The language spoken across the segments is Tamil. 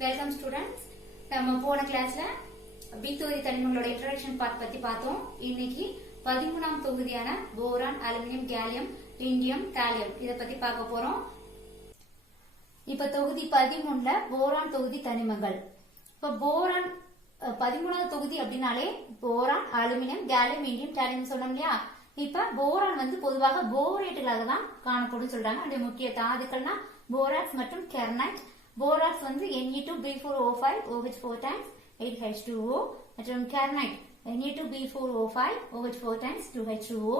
Welcome students. நம்ம போன கிளாஸ்ல பி தொகுதி தனிமங்களோட இன்ட்ரோடக்ஷன் பார்ட் பத்தி பார்த்தோம். இன்னைக்கு 13ஆம் தொகுதியான boron, aluminium, gallium, indium, thallium இத பத்தி பார்க்க போறோம். இப்ப தொகுதி 13ல போரான் தொகுதி தனிமங்கள். இப்ப போரான் 13வது தொகுதி அப்படின்னாலே boron, aluminium, gallium, indium, thallium சொன்னோம் இல்லையா. இப்ப போரான் வந்து பொதுவாக போரேட்டுகளாக தான் காணப்படும் சொல்றாங்க. அதோட முக்கிய தாதுக்கள்னா போராக்ஸ் மற்றும் கெர்னைட். போராக்ஸ் வந்து Ne2B4O5 OH4 times 8H2O மற்றும் கெர்னைட் Ne2B4O5 OH4 times 2H2O.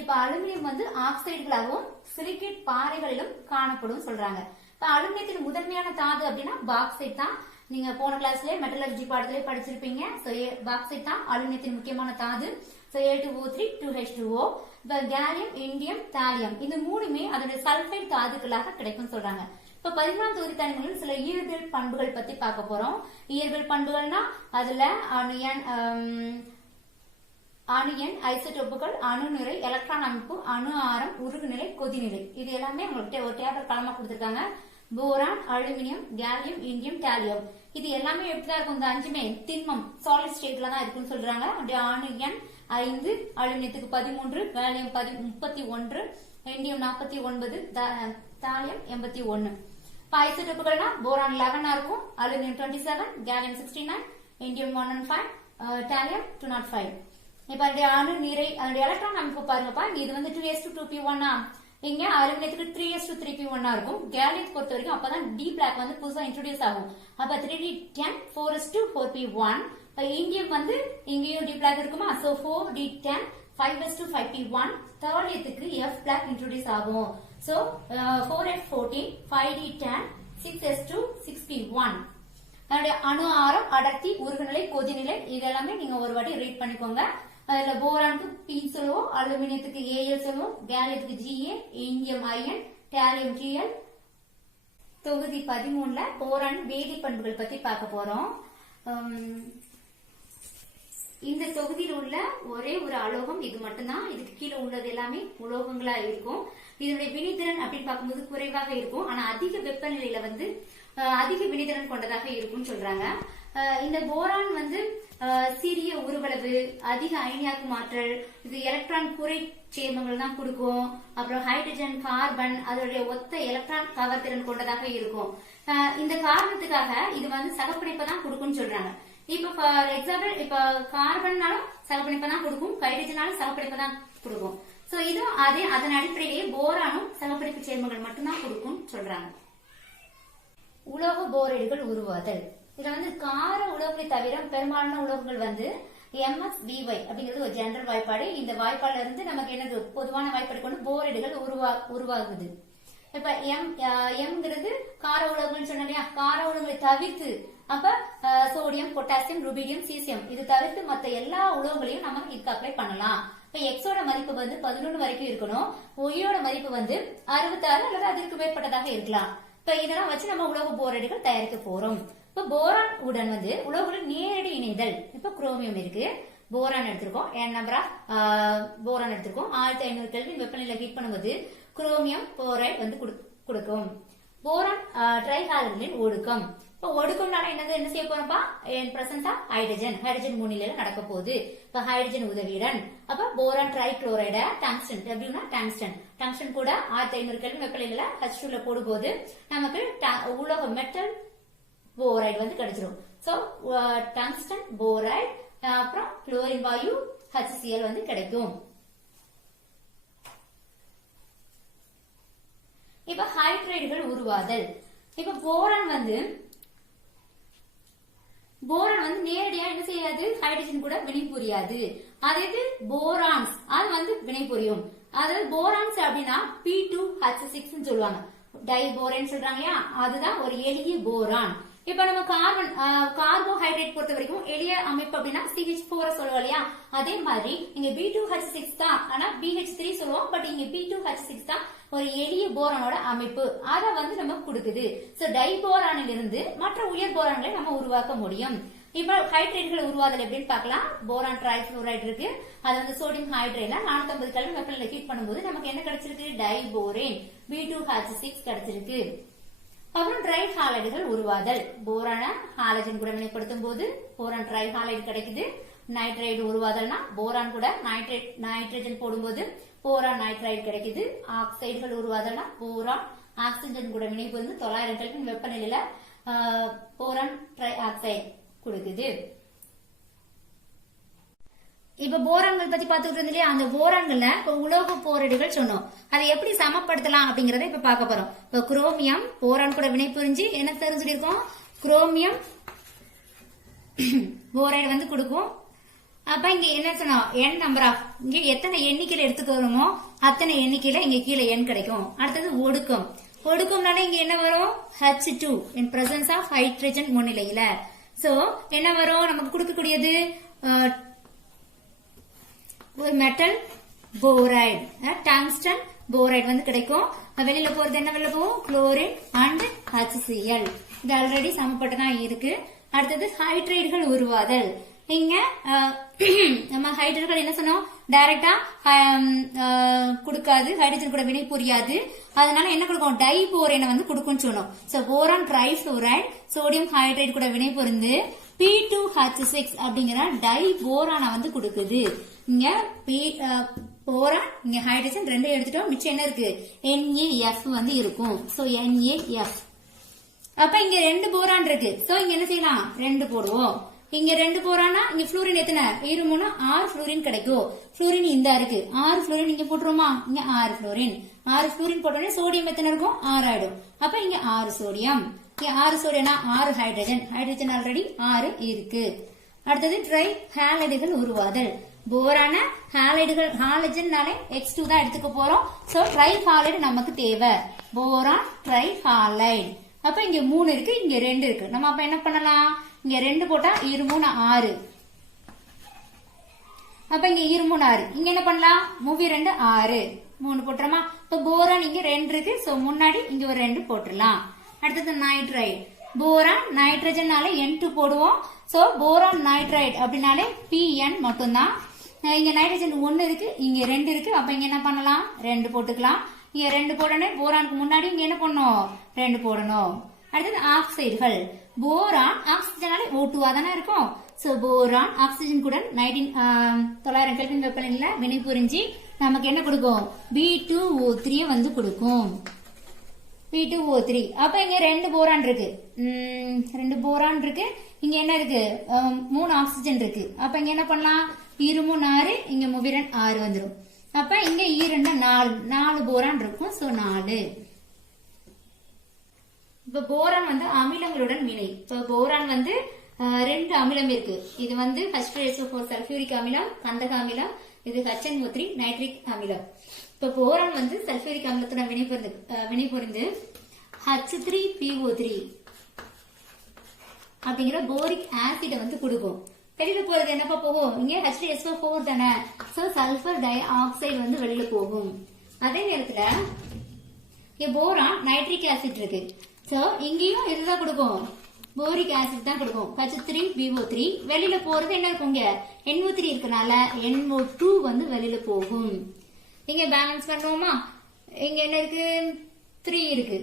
இப்ப அலுமினியம் வந்து ஆக்சைடுகளாகவும் சிலிக்கேட் பாறைகளிலும் காணப்படும் சொல்றாங்க. இப்ப அலுமினியத்தின் முதன்மையான தாது அப்படின்னா பாக்சைட் தான். நீங்க போன கிளாஸ்ல மெட்டலர்ஜி பாடத்திலே படிச்சிருப்பீங்க. பாக்சைட் தான் அலுமினியத்தின் முக்கியமான தாது. A2O3 2H2O. இப்ப கேலியம், இண்டியம், தாலியம் இந்த மூணுமே அதோட சல்பைட் தாதுக்களாக கிடைக்கும் சொல்றாங்க. இப்ப 13ஆம் தொகுதி தனிமங்களில் சில இயற்பியல் பண்புகள் பத்தி பார்க்க போறோம். இயற்பியல் பண்புகள்னா அதுல அணு எண், ஐசோடோப்புகள், அணு நிறை, எலக்ட்ரான் அமைப்பு, அணு ஆரம், உருகுநிலை, கொதிநிலை இது எல்லாமே உங்களுக்கு ஒரு டேபிள் களமா கொடுத்திருக்காங்க. Boron, aluminium, gallium, indium, thallium இது எல்லாமே எப்படிதான் இருக்கும்? இந்த அஞ்சுமே திண்மம் சாலிட் ஸ்டேட்ல தான் இருக்குன்னு சொல்றாங்க. அப்படியே அணு எண் 5, அலுமினியத்துக்கு 13, கேலியம் 31, இண்டியம் 49, தாலியம் 81. ஐசோடோப்புகள்னா போரான் 11 இருக்கும், அலுமினியம் 27, கேலியம் 69, இண்டியம் 105, தாலியம் 205. இப்ப அணு நிறை அதோட எலக்ட்ரான் அமைப்பு பாருங்கப்பா. இது வந்து 2s2p1 இங்க அலுமினியத்துக்கு 3s2 இருக்கும். கேலியத்தை பொறுத்த வரைக்கும் அப்பதான் டி பிளாக் வந்து புதுசா இன்ட்ரோடியூஸ் ஆகும். அப்ப 3d10 4s2 இண்டியம் வந்து இங்கேயும் டி பிளாக் இருக்குமா. சோ 4d10 5s2 தேர்டியத்துக்கு எஃப் பிளாக் இன்ட்ரோடியூஸ் ஆகும். சோ 4f14 5d10 6s2 அதோட அணு ஆரம், அடர்த்தி, உருகுநிலை, கொதிநிலை இதெல்லாமே நீங்க ஒரு வாட்டி ரீட் பண்ணிக்கோங்க. அதுல போரானுக்கு பி சொல்லுவோம், அலுமினியத்துக்கு ஏஎல் சொல்லுவோம், கேலியத்துக்கு G A, indium I N, thallium G L. தொகுதி 13ல போரான் வேதி பண்புகள் பத்தி பார்க்க போறோம். இந்த தொகுதியில் உள்ள ஒரே ஒரு அலோகம் இது மட்டும்தான். இதுக்கு கீழே உள்ளது எல்லாமே உலோகங்களா இருக்கும். இதனுடைய வினைத்திறன் அப்படின்னு பார்க்கும்போது குறைவாக இருக்கும். ஆனா அதிக வெப்பநிலையில வந்து அதிக வினைத்திறன் கொண்டதாக இருக்கும் சொல்றாங்க. இந்த போரான் வந்து சிறிய உருவளவு, அதிக அயனியாக்கும் ஆற்றல், இது எலக்ட்ரான் குறை சேர்மங்கள் தான் கொடுக்கும். அப்புறம் ஹைட்ரஜன், கார்பன் அதோடைய ஒத்த எலக்ட்ரான் கவர்திறன் கொண்டதாக இருக்கும். இந்த காரணத்துக்காக இது வந்து சகப்பிணைப்பை தான் கொடுக்கும்னு சொல்றாங்க. இப்ப ஃபார் எக்ஸாம்பிள் இப்ப கார்பன்னாலும் சகப்பிணைப்பை தான் கொடுக்கும், ஹைட்ரஜனாலும் சகப்பிணைப்பை தான் கொடுக்கும். சோ இதுவும் அதே அதன் அடிப்படையிலேயே போரானும் சகப்பிணைப்பு சேர்மங்கள் மட்டும்தான் கொடுக்கும் சொல்றாங்க. உலோக போரேடுகள் உருவாதல். இதுல வந்து கார உலோகங்களை தவிர பெரும்பாலான உலோகங்கள் வந்து MsBy அப்படிங்கிறது ஒரு ஜெனரல் வாய்ப்பாடு. இந்த வாய்ப்பாடுல இருந்து நமக்கு என்னது பொதுவான வாய்ப்பாடு கொண்டு போரேடுகள் உருவாகுது. இப்ப எம்ங்கிறது கார உலோகங்கள் சொன்ன இல்லையா. கார உலோகங்களை தவிர்த்து அப்ப சோடியம், பொட்டாசியம், ருபீடியம், சீசியம் இது தவிர்த்து மத்த எல்லா உலோகங்களையும் நம்ம இதுக்கு அப்ளை பண்ணலாம். இப்ப எக்ஸோட மதிப்பு வந்து 11 வரைக்கும் இருக்கணும். ஒய்யோட மதிப்பு வந்து 66 அல்லது அதற்கு மேற்பட்டதாக இருக்கலாம். இப்ப இதெல்லாம் வச்சு நம்ம உலோக போரேடுகள் தயாரிக்க போறோம். இப்ப போரான் உடன் வந்து உலோகங்களின் நேரடி இணைதல். இப்ப குரோமியம் இருக்கு, போரான் எடுத்திருக்கோம், n நம்பர் ஆஃப் போரான் எடுத்திருக்கோம். 1500 கெல்வின் வெப்பநிலை ஹீட் பண்ணும்போது குரோமியம் போரைட் வந்து கொடுக்கும். போரான் ட்ரைஹாலஜனின் ஒடுக்கம். இப்ப ஒடுக்கம்னால என்ன செய்ய போறோம்ப்பா? இன் பிரசன்ஸ் ஆஃப் ஹைட்ரஜன் முன்னிலையில நடக்க போகுது. இப்ப ஹைட்ரஜன் உதவியுடன் அப்ப போரான் ட்ரைக்ளோரைட டங்ஸ்டன், எப்படின்னா டங்ஸ்டன் கூட 1500 கெல்வின் வெப்பநிலையில H2ல போடும்போது நமக்கு உலோக மெட்டல் போரைடு வந்து கிடைச்சிரும். சோ டங்ஸ்டன் போரைடு அப்புறம் குளோரின் வாயு HCl வந்து கிடைக்கும். இப்ப ஹைட்ரைடுகள் உருவாதல். இப்ப போரான் வந்து நேரடியா என்ன செய்யாது? ஹைட்ரஜன் கூட வினை புரியாது. அதாவது போரான்ஸ் அது வந்து வினை புரியும். அதாவது போரான்ஸ் அப்படின்னா P2H6 சொல்லுவாங்க. டை போரேன் சொல்றாங்க இல்லையா, அதுதான் ஒரு எளிய போரான். இப்ப நம்ம கார்போஹைட்ரேட் பொறுத்த வரைக்கும் எளிய அமைப்பு அப்படின்னா CH4 சொல்லுவோம் இல்லையா. அதே மாதிரி இங்க B2H6 தான், ஆனா BH3 சொல்லுவோம். பட் இங்க B2H6 தான் ஒரு எளிய போரானோட அமைப்பு. அத வந்து நம்ம கொடுக்குது. சோ டைபோரானில் இருந்து மற்ற உயர் போரான்களை நம்ம உருவாக்க முடியும். இப்ப ஹைட்ரேட்கள் உருவாதல் எப்படின்னு பார்க்கலாம். போரான் ட்ரைஃபுளோரைடு இருக்கு, அது வந்து சோடியம் ஹைட்ரேட்ல 450 கெல்வின் வெப்பநிலையில ஹீட் பண்ணும்போது நமக்கு என்ன கிடைச்சிருக்கு? டைபோரேன் B2H6 கிடைச்சிருக்கு. அப்புறம் ட்ரை ஹாலைடுகள் உருவாதல். போரான ஹாலஜன் கூட வினைப்படுத்தும் போது போரான் ட்ரை ஹாலைடு கிடைக்குது. நைட்ரைடு உருவாதல்னா போரான் கூட நைட்ரஜன் போடும்போது போரான் நைட்ரைடு கிடைக்குது. ஆக்சைடுகள் உருவாதல்னா போரான் ஆக்சிஜன் கூட வினைபுரிந்து 900 கெல்வின் வெப்பநிலையில போரான் ட்ரை ஆக்சைடு கொடுக்குது. இப்ப போரான்கள் பத்தி பாத்துக்கிட்டு இருந்தோம். அந்த போரான்கள்ல உலோக போரடிகள் சொன்னோம். அதை எப்படி சமப்படுத்தலாம் அப்படிங்கறத இப்ப பார்க்க போறோம். இப்ப குரோமியம் போரான் கூட வினைபுரிஞ்சு என்ன தெரிஞ்சுருக்கோம், குரோமியம் போரைடு வந்து கொடுக்கும். அப்ப இங்க என்ன சொன்னோம், என் நம்பர் ஆஃப், இங்க எத்தனை எண்ணிக்கையில எடுத்துக்கிறோமோ அத்தனை எண்ணிக்கையில இங்க கீழே எண் கிடைக்கும். அடுத்தது ஒடுக்கம். ஒடுக்கம்னால இங்க என்ன வரும், H2 in presence of hydrogen முன்னிலையில. சோ என்ன வரும், நமக்கு கொடுக்கக்கூடியது ஒரு மெட்டல் போரைடு, டங்ஸ்டன் போரைடு வந்து கிடைக்கும். வெளியில போறது என்ன, வெளியில போகும் குளோரின் அண்ட் HCl. இது ஆல்ரெடி சமப்பட்டுதான் இருக்கு. அடுத்தது ஹைட்ரைடுகள் உருவாதல். இங்க நம்ம ஹைட்ரைடுகள் என்ன சொன்னோம், டைரக்டா கொடுக்காது, ஹைட்ரஜன் கூட வினை புரியாது. அதனால என்ன கொடுக்கும், டைபோரேனை வந்து கொடுக்கும்னு சொன்னோம். சோ போரான் ட்ரைஃபுளோரைடு சோடியம் ஹைட்ரைடு கூட வினை புரிந்து P2H6 அப்படிங்கிற டைபோரானை வந்து கொடுக்குது. இங்க போரான், இங்க ஹைட்ரஜன் ரெண்டு எடுத்துட்டோம், மிச்சம் என்ன இருக்கு, NaF வந்து இருக்கும். So NaF. அப்ப இங்க 2 போரான் இருக்கு. சோ இங்க என்ன செய்யலாம், 2 போடுவோம். இங்க 2 போரானா இங்க புளூரின் எத்தனை, 6 புளூரின் கிடைக்கும். புளூரின் இந்த இருக்கு, 6 புளூரின் இங்க போட்டுருமா, இங்க 6 புளூரின். 6 புளூரின் போட்டோடனே சோடியம் எத்தனை இருக்கும், 6 ஆயிடும். அப்ப இங்க 6 சோடியம். இங்க 6 சோடியம்னா 6 ஹைட்ரஜன். ஹைட்ரஜன் ஆல்ரெடி 6 இருக்கு. அடுத்தது ட்ரை ஹாலைடுகள் உருவாதல். போரான ஹாலைடுகள், ஹாலஜன்னாலே X2 தான் எடுத்துக்க போறோம். சோ ட்ரை ஹாலைடு நமக்கு தேவை, போரான் ட்ரை ஹாலைடு. அப்ப இங்க 3 இருக்கு, இங்க 2 இருக்கு. நம்ம அப்ப என்ன பண்ணலாம், இங்க 2 போட்டா 2 3 6. அப்ப இங்க 2 3 6. இங்க என்ன பண்ணலாம், 3 2 6, 3 போட்டுறோமா. இப்ப போரான் இங்க 2 இருக்கு. சோ முன்னாடி இங்க ஒரு 2 போட்டுடலாம். அடுத்தது நைட்ரைடு. போரான் நைட்ரஜன்னால N2 போடுவோம். சோ போரான் நைட்ரைடு அப்படின்னாலே Pn மட்டும்தான். இங்க நைட்ரஜன் 1 இருக்கு, இங்க 2 இருக்கு. அப்ப இங்க என்ன பண்ணலாம், 2 போட்டுக்கலாம். இங்க 2 போடணும், போரானுக்கு முன்னாடி இங்க என்ன பண்ணணும், 2 போடணும். அடுத்தது ஆக்சைடுகள். போரான் ஆக்சிஜனாலே O2 தானே இருக்கும். சோ போரான் ஆக்சிஜன் கூட 900 கெல்வின் வெப்பநிலையில வினை புரிஞ்சு நமக்கு என்ன கொடுக்கும், B2O3 வந்து கொடுக்கும். B2O3. அப்ப இங்க 2 போரான் இருக்கு, 2 போரான் இருக்கு. இங்க என்ன இருக்கு, 3 ஆக்சிஜன் இருக்கு. அப்ப இங்க என்ன பண்ணலாம், 2 3 6, இங்க 3 6 வந்துரும். அப்ப இங்க 2 4 போரான் இருக்கும். சோ 4. இப்ப போரான் வந்து அமிலங்களுடன் வினை. இப்ப போரான் வந்து 2 அமிலம் இருக்கு. இது வந்து H2SO4 சல்பியூரிக் அமிலம், கந்தக அமிலம். இது HNO3 நைட்ரிக் அமிலம். இப்ப போரான் வந்து சல்பியூரிக் அமிலத்துடன் வினை புரிந்து H3PO3 அப்படிங்கிற போரிக் ஆசிட வந்து கொடுக்கும். வெளியில போறது என்னப்பா போகும், இங்க H2SO4 தானே. சோ சல்பர் டை ஆக்சைடு வந்து வெளியில போகும். அதே நேரத்துல இங்க போரான் நைட்ரிக் ஆசிட் இருக்கு. சோ இங்கேயும் இதுதான் கொடுக்கும், போரிக் ஆசிட் தான் கொடுக்கும், H3PO3. வெளியில போறது என்ன இருக்கும், இங்க NO3 இருக்கனால NO2 வந்து வெளியில போகும். இங்க பேலன்ஸ் பண்ணுவோமா, இங்க என்ன இருக்கு, 3 இருக்கு.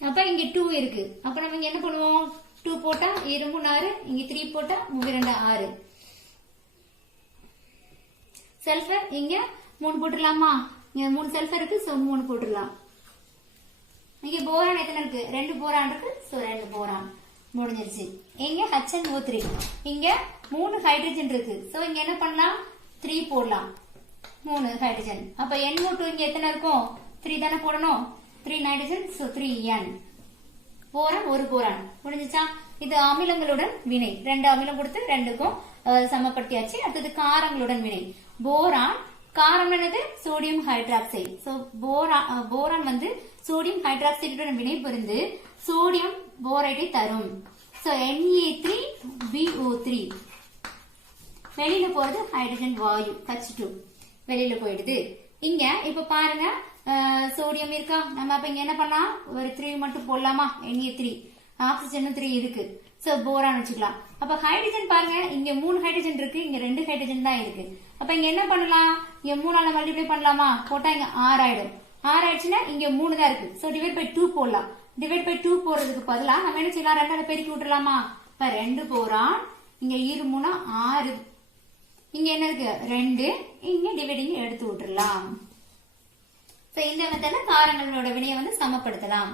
அப்ப இங்க 2 இருக்கு. அப்ப நம்ம இங்க என்ன பண்ணுவோம், 2 போட்டா 2 3 6, இங்க 3 போட்டா 3 2 6. சல்பர் இங்க 3 போட்டுடலாமா, இங்க 3 சல்பர் இருக்கு. சோ 3 போட்டுடலாம். இங்க போரான் எத்தனை இருக்கு, 2 போரான் இருக்கு. சோ 2 போரான் முடிஞ்சிருச்சு. இங்க HNO3, இங்க 3 ஹைட்ரஜன் இருக்கு. சோ இங்க என்ன பண்ணலாம், 3 போடலாம், 3 ஹைட்ரஜன். அப்ப NO2 இங்க எத்தனை இருக்கும், 3 தானே போடணும். 3 நைட்ரஜன். So 3N. போரான் ஒரு போரான் முடிஞ்சிச்சா. இது அமிலங்களுடன் வினை. 2 அமிலம் கொடுத்து 2க்கும் சமப்படுத்தியாச்சு. அடுத்தது காரங்களுடன் வினை. போரான் காரம் என்னது, சோடியம் ஹைட்ராக்சைடு. சோ போரான் வந்து சோடியம் ஹைட்ராக்சைடுடன் வினை புரிந்து சோடியம் போரைடை தரும். So Na3BO3. வெளியில போறது ஹைட்ரஜன் வாயு H2 வெளியில போயிடுது. இங்க இப்ப பாருங்க, சோடியம் இருக்கா, நம்ம அப்ப இங்க என்ன பண்ணலாம், ஒரு 3 மட்டும் போடலாமா, Na3. ஆக்சிஜன் 3 இருக்கு. சோ போரான் வச்சுக்கலாம். அப்ப ஹைட்ரஜன் பாருங்க, இங்க 3 ஹைட்ரஜன் இருக்கு, இங்க 2 ஹைட்ரஜன் தான் இருக்கு. அப்ப இங்க என்ன பண்ணலாம், இங்க 3 மல்டிப்ளை பண்ணலாமா, போட்டா இங்க 6 ஆயிடும். 6 ஆயிடுச்சுன்னா இங்க 3 தான் இருக்கு. சோ டிவைட் பை 2 போடலாம். டிவைட் பை 2 போறதுக்கு பதிலா நம்ம என்ன செய்யலாம், 2 பெருக்கி விட்டுலாமா. இப்ப 2 போரான், இங்க 2 3 6, இங்க என்ன இருக்கு 2, இங்க டிவைடிங் எடுத்து விட்டுறலாம். இந்த மெத்தட்ல காரங்களோட வினையை வந்து சமப்படுத்தலாம்.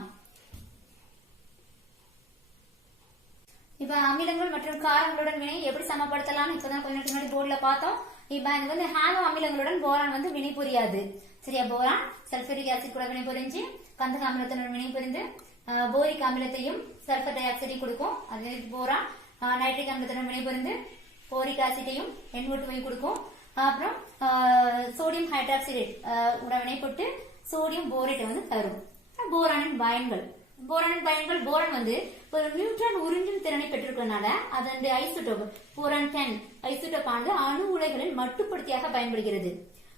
இப்ப அமிலங்கள் மற்றும் காரங்களுடன் வினை எப்படி சமப்படுத்தலாம் இப்பதான் கொஞ்ச நேரத்துக்கு முன்னாடி போர்டுல பார்த்தோம். இப்ப இது வந்து ஹாலோ அமிலங்களுடன் போரான் வந்து வினை புரியாது. சரியா, போரான் சல்பூரிக் ஆசிட் கூட வினை புரிஞ்சு கந்தக அமிலத்துடன் வினை புரிந்து போரிக் அமிலத்தையும் சல்பர் டை ஆக்சைடை கொடுக்கும். அதே போரான் நைட்ரிக் அமிலத்துடன் வினை புரிந்து போரிக் ஆசிட்டையும் NO2 கொடுக்கும். அப்புறம் சோடியம் ஹைட்ராக்சைடு உடன் வினைப்பட்டு சோடியம் போரேட்டை வந்து தரும். போரானின் பயன்கள், போரான் வந்து ஒரு நியூட்ரான் உறிஞ்சும் திறனை பெற்றிருக்கிறதுனால அது ஐசோடோப் போரான் 10 ஐசோடோப் ஆனது அணு உலைகளில் மட்டுப்படுத்தியாக பயன்படுகிறது.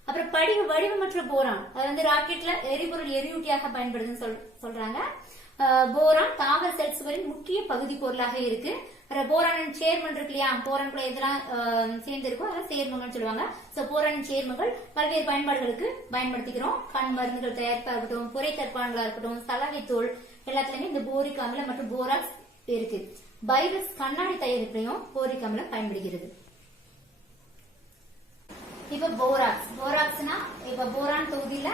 அப்புறம் வடிவமற்ற போரான் அது வந்து ராக்கெட்ல எரிபொருள் எரியூட்டியாக பயன்படுதுன்னு சொல்றாங்க. போரான் தாவர செல்சுகளின் முக்கிய பகுதி பொருளாக இருக்கு. போரானின் சேர்மன் இருக்கு இல்லையா, போரான்குள்ள எதெல்லாம் சேர்ந்து இருக்கும் அதெல்லாம் சேர்மங்கள் சொல்லுவாங்க. சோ போரானின் சேர்மங்கள் பல்வேறு பயன்பாடுகளுக்கு பயன்படுத்திக்கிறோம். கண் மருந்துகள் தயாரிப்பா இருக்கட்டும், புரை தற்பான்களா இருக்கட்டும், சலவை தோல் எல்லாத்துலயுமே இந்த போரிக் அமிலம் மற்றும் போராக்ஸ் இருக்கு. பைரஸ் கண்ணாடி தயாரிப்பிலையும் போரிக் அமிலம் பயன்படுகிறது. இப்ப போராக்ஸ்னா இப்ப போரான் தொகுதியில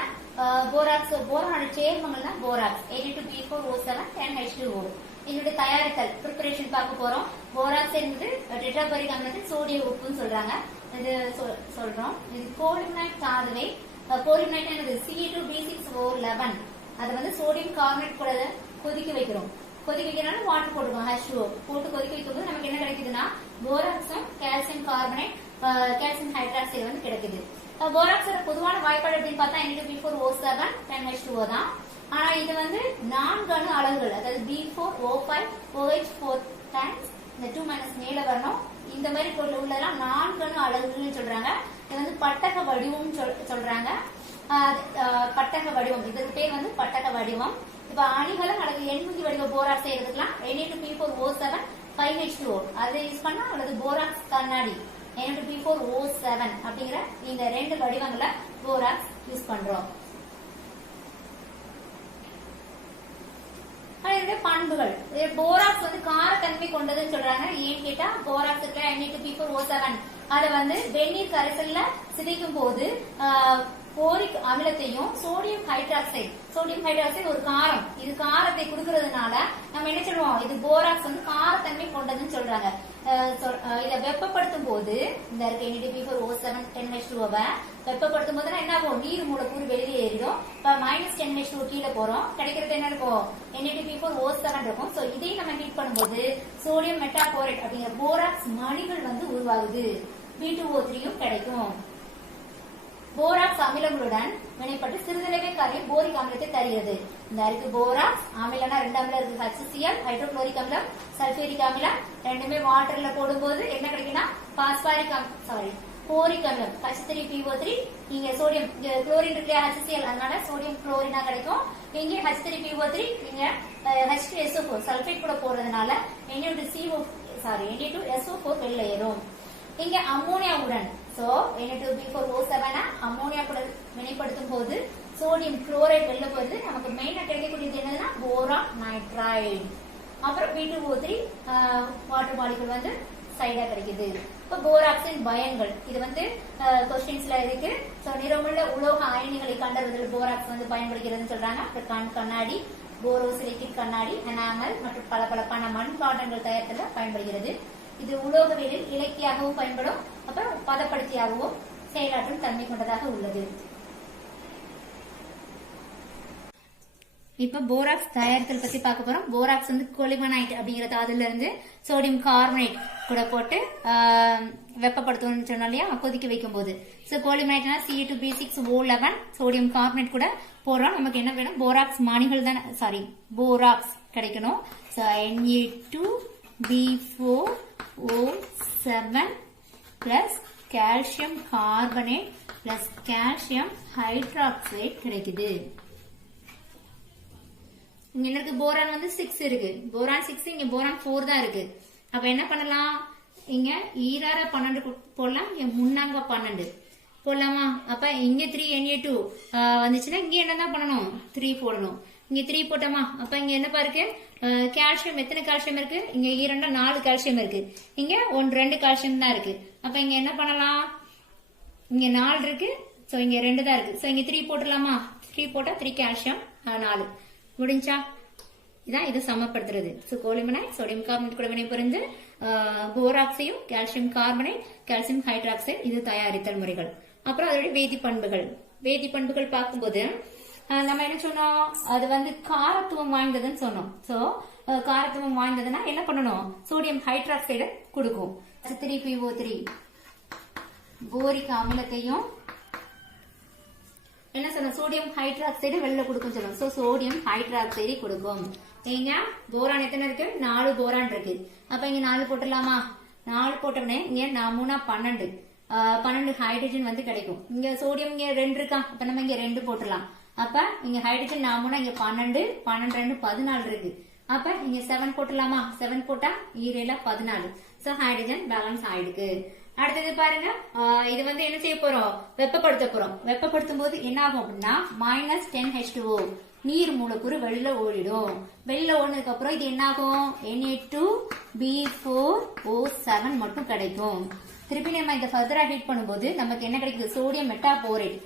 போரானோட சேர்மங்கள் தான் போராக்ஸ். Na2B4O7 10H2O. இதனுடைய தயாரித்தல் ப்ரிப்பரேஷன் பார்க்க போறோம். போராக்ஸ் என்பது டெட்ராபரிக் அமிலத்தின் சோடிய உப்புன்னு சொல்றாங்க. இது சொல்றோம். இது போலிம்னைட் தாதுவை. போலிம்னைட் என்னது Ce2B6O11. அது வந்து சோடியம் கார்பனேட் கூட கொதிக்க வைக்கிறோம். கொதிக்க வைக்கிறனால வாட்டர் போட்டுக்கோம், H2O போட்டு கொதிக்க வைக்கும் போது நமக்கு என்ன கிடைக்குதுன்னா போராக்ஸும் கால்சியம் கார்பனேட் கால்சியம் ஹைட்ராக்சைடு வந்து கிடைக்குது. போராக்ஸோட பொதுவான வாய்ப்பாடு அப்படின்னு பார்த்தா Na2B4O7 10H2O தான். ஆனா இது வந்து 4 அணு அலகுகள், அதாவது B4O5 OH4 டைம்ஸ் இந்த 2 மேல வரணும். இந்த மாதிரி பொருள் உள்ளதெல்லாம் 4 அணு அலகுகள்னு சொல்றாங்க. இது வந்து பட்டக வடிவம் சொல்றாங்க. பட்டக வடிவம், இதுக்கு பேர் வந்து பட்டக வடிவம். இப்ப அணிகளும் அல்லது எண்முகி வடிவ போராக்ஸ் செய்யறதுக்குலாம் Na2B4O7 5H2O அதை யூஸ் பண்ணா, அல்லது போராக்ஸ் கண்ணாடி Na2B4O7 அப்படிங்கிற இந்த 2 வடிவங்களை போராக்ஸ் யூஸ் பண்றோம். பண்புகள், போராக்ஸ் வந்து காரத்தன்மை கொண்டதுன்னு சொல்றாங்க. ஏன்னு கேட்டா போராக்ஸ் Na2B4O7 அதை வந்து வெந்நீர் கரைசல்ல சிதைக்கும் போது போரிக் அமிலத்தையும் சோடியம் ஹைட்ராக்சைடு ஒரு காரம், இது காரத்தை கொடுக்கறதுனால நம்ம என்ன சொல்லுவோம், இது போராக்ஸ் வந்து காரத்தன்மை கொண்டதுன்னு சொல்றாங்க. இதை வெப்பப்படுத்தும் போது இந்த இருக்க Na2B4O7 10H2O வெப்பப்படுத்தும் போது என்ன ஆகும், நீர் மூலக்கூறு வெளியே ஏறிடும். இப்ப -10H2O கீழே போறோம், கிடைக்கிறது என்ன இருக்கும், Na2B4O7 இருக்கும். சோ இதையும் நம்ம ஹீட் பண்ணும்போது சோடியம் மெட்டாபோரேட் அப்படிங்கிற போராக்ஸ் மணிகள் வந்து உருவாகுது. B2O3யும் கிடைக்கும். போராக்ஸ் அமிலங்களுடன் வினைப்பட்டு சிறிதளவே கரையும் போரிக் அமிலத்தை தருகிறது. இந்த இருக்கு போராக்ஸ் அமிலம்னா 2 அமிலம் இருக்கு, HCl ஹைட்ரோகுளோரிக் அமிலம், சல்பூரிக் அமிலம். ரெண்டுமே வாட்டர்ல போடும்போது என்ன கிடைக்கும்னா போரிக் அமிலம் H3PO3. இங்க சோடியம் குளோரின் இருக்கு HCl, அதனால சோடியம் குளோரினா கிடைக்கும். இங்க H3PO3, இங்க H2SO4 சல்பேட் கூட போடுறதுனால Na2SO4 வெளில ஏறும். இங்க அம்மோனியாவுடன் Na2B4O7 அம்மோனியா கூட வினைப்படுத்தும் போது சோடியம் குளோரைட் வெளில போகுது. நமக்கு மெயினா கிடைக்கக்கூடியது என்னதுன்னா போரான் நைட்ரைடு. அப்புறம் B2O3 வாட்டர் மாலிகுல் வந்து சைடா கிடைக்குது. இப்ப போராக்ஸின் பயன்கள், இது வந்து கொஸ்டின்ஸ்ல இருக்கு. நிறமுள்ள உலோக அயனிகளை கண்டறிவதில் போராக்ஸ் வந்து பயன்படுகிறதுன்னு சொல்றாங்க. கண்ணாடி, போரோசிலிகேட் கண்ணாடி, எனாமல் மற்றும் பல மண்பாண்டங்கள் தயாரித்தல பயன்படுகிறது. இது உலோகவியலில் இலக்கியாகவும் பயன்படும். அப்புறம் பதப்படுத்தியாகவும் செயலாற்றும் தன்மை கொண்டதாக உள்ளது. இப்ப போராக்ஸ் தயாரித்தல் பத்தி பார்க்க போறோம். போராக்ஸ் வந்து கொலிமனைட் அப்படிங்கிற தாதுல இருந்து சோடியம் கார்பனேட் கூட போட்டு வெப்பப்படுத்தணும்னு சொன்னோம் இல்லையா, கொதிக்க வைக்கும் போது. கொலிமனைட்னா Ce2B6O11 சோடியம் கார்பனேட் கூட போடுறோம். நமக்கு என்ன வேணும், போராக்ஸ் மணிகள் தான், போராக்ஸ் கிடைக்கணும். Na2B4O7 plus calcium carbonate plus calcium hydroxide கிடைக்குது. இங்க இருக்கு போரான் வந்து 6 இருக்கு, போரான் 6, இங்க போரான் 4 தான் இருக்கு. அப்ப என்ன பண்ணலாம், இங்க 12 போடலாம், இங்க 3 போடலாமா. அப்ப இங்க 3 Na2 வந்துச்சுன்னா இங்க என்னதான் பண்ணணும், 3 போடணும். இங்க 3 போட்டோமா, அப்ப இங்க என்னப்பா இருக்கு, கால்சியம் எத்தனை கால்சியம் இருக்கு, இங்க 2 4 கால்சியம் இருக்கு, இங்க 2 கால்சியம் தான் இருக்கு. அப்ப இங்க என்ன பண்ணலாம், இங்க 4 இருக்கு, சோ இங்க 2 தான் இருக்கு. சோ இங்க 3 போட்டுடலாமா, 3 போட்டா 3 கால்சியம் 4 முடிஞ்சா. இதான் இது சமப்படுத்துறது. சோ கோலிமனைட் சோடியம் கார்பனேட் கூட வினைபுரிந்து போராக்சையும் கால்சியம் கார்பனேட் கால்சியம் ஹைட்ராக்சைடு இது தயாரித்தல் முறைகள். அப்புறம் அதோட வேதி பண்புகள். வேதி பண்புகள் பார்க்கும்போது நம்ம என்ன சொன்னோம், அது வந்து காரத்துவம் வாய்ந்ததுன்னு சொன்னோம். சோ காரத்துவம் வாய்ந்ததுன்னா என்ன பண்ணணும், சோடியம் ஹைட்ராக்சைடு கொடுக்கும். H3PO3 போரிக் அமிலத்தையும் என்ன சொன்னோம், சோடியம் ஹைட்ராக்சைடு வெளில கொடுக்கும் சொல்லுவோம். சோ சோடியம் ஹைட்ராக்சைடு கொடுக்கும். இங்க போரான் எத்தனை இருக்கு, 4 போரான் இருக்கு. அப்ப இங்க 4 போட்டுடலாமா, 4 போட்டோம்னே இங்க 3 12 ஹைட்ரஜன் வந்து கிடைக்கும். இங்க சோடியம் இங்க 2 இருக்கா, அப்ப நம்ம இங்க 2 போட்டுடலாம். அப்ப இங்க ஹைட்ரஜன் 4 இங்க 12 12 14 இருக்கு. அப்ப இங்க 7 போட்டுடலாமா, 7 போட்டா ஈரேல 14. சோ ஹைட்ரஜன் பேலன்ஸ் ஆயிடுக்கு. அடுத்தது பாருங்க, இது வந்து என்ன செய்ய போறோம், வெப்பப்படுத்த போறோம். வெப்பப்படுத்தும் போது என்ன ஆகும் அப்படின்னா -10H2O நீர் மூலக்கூறு வெளியில ஓடிடும். வெளியில ஓடினதுக்கு அப்புறம் இது என்ன ஆகும், Na2B4O7 மட்டும் கிடைக்கும். திருப்பி நம்ம இதை ஃபர்தரா ஹீட் பண்ணும்போது நமக்கு என்ன கிடைக்குது, sodium metaborate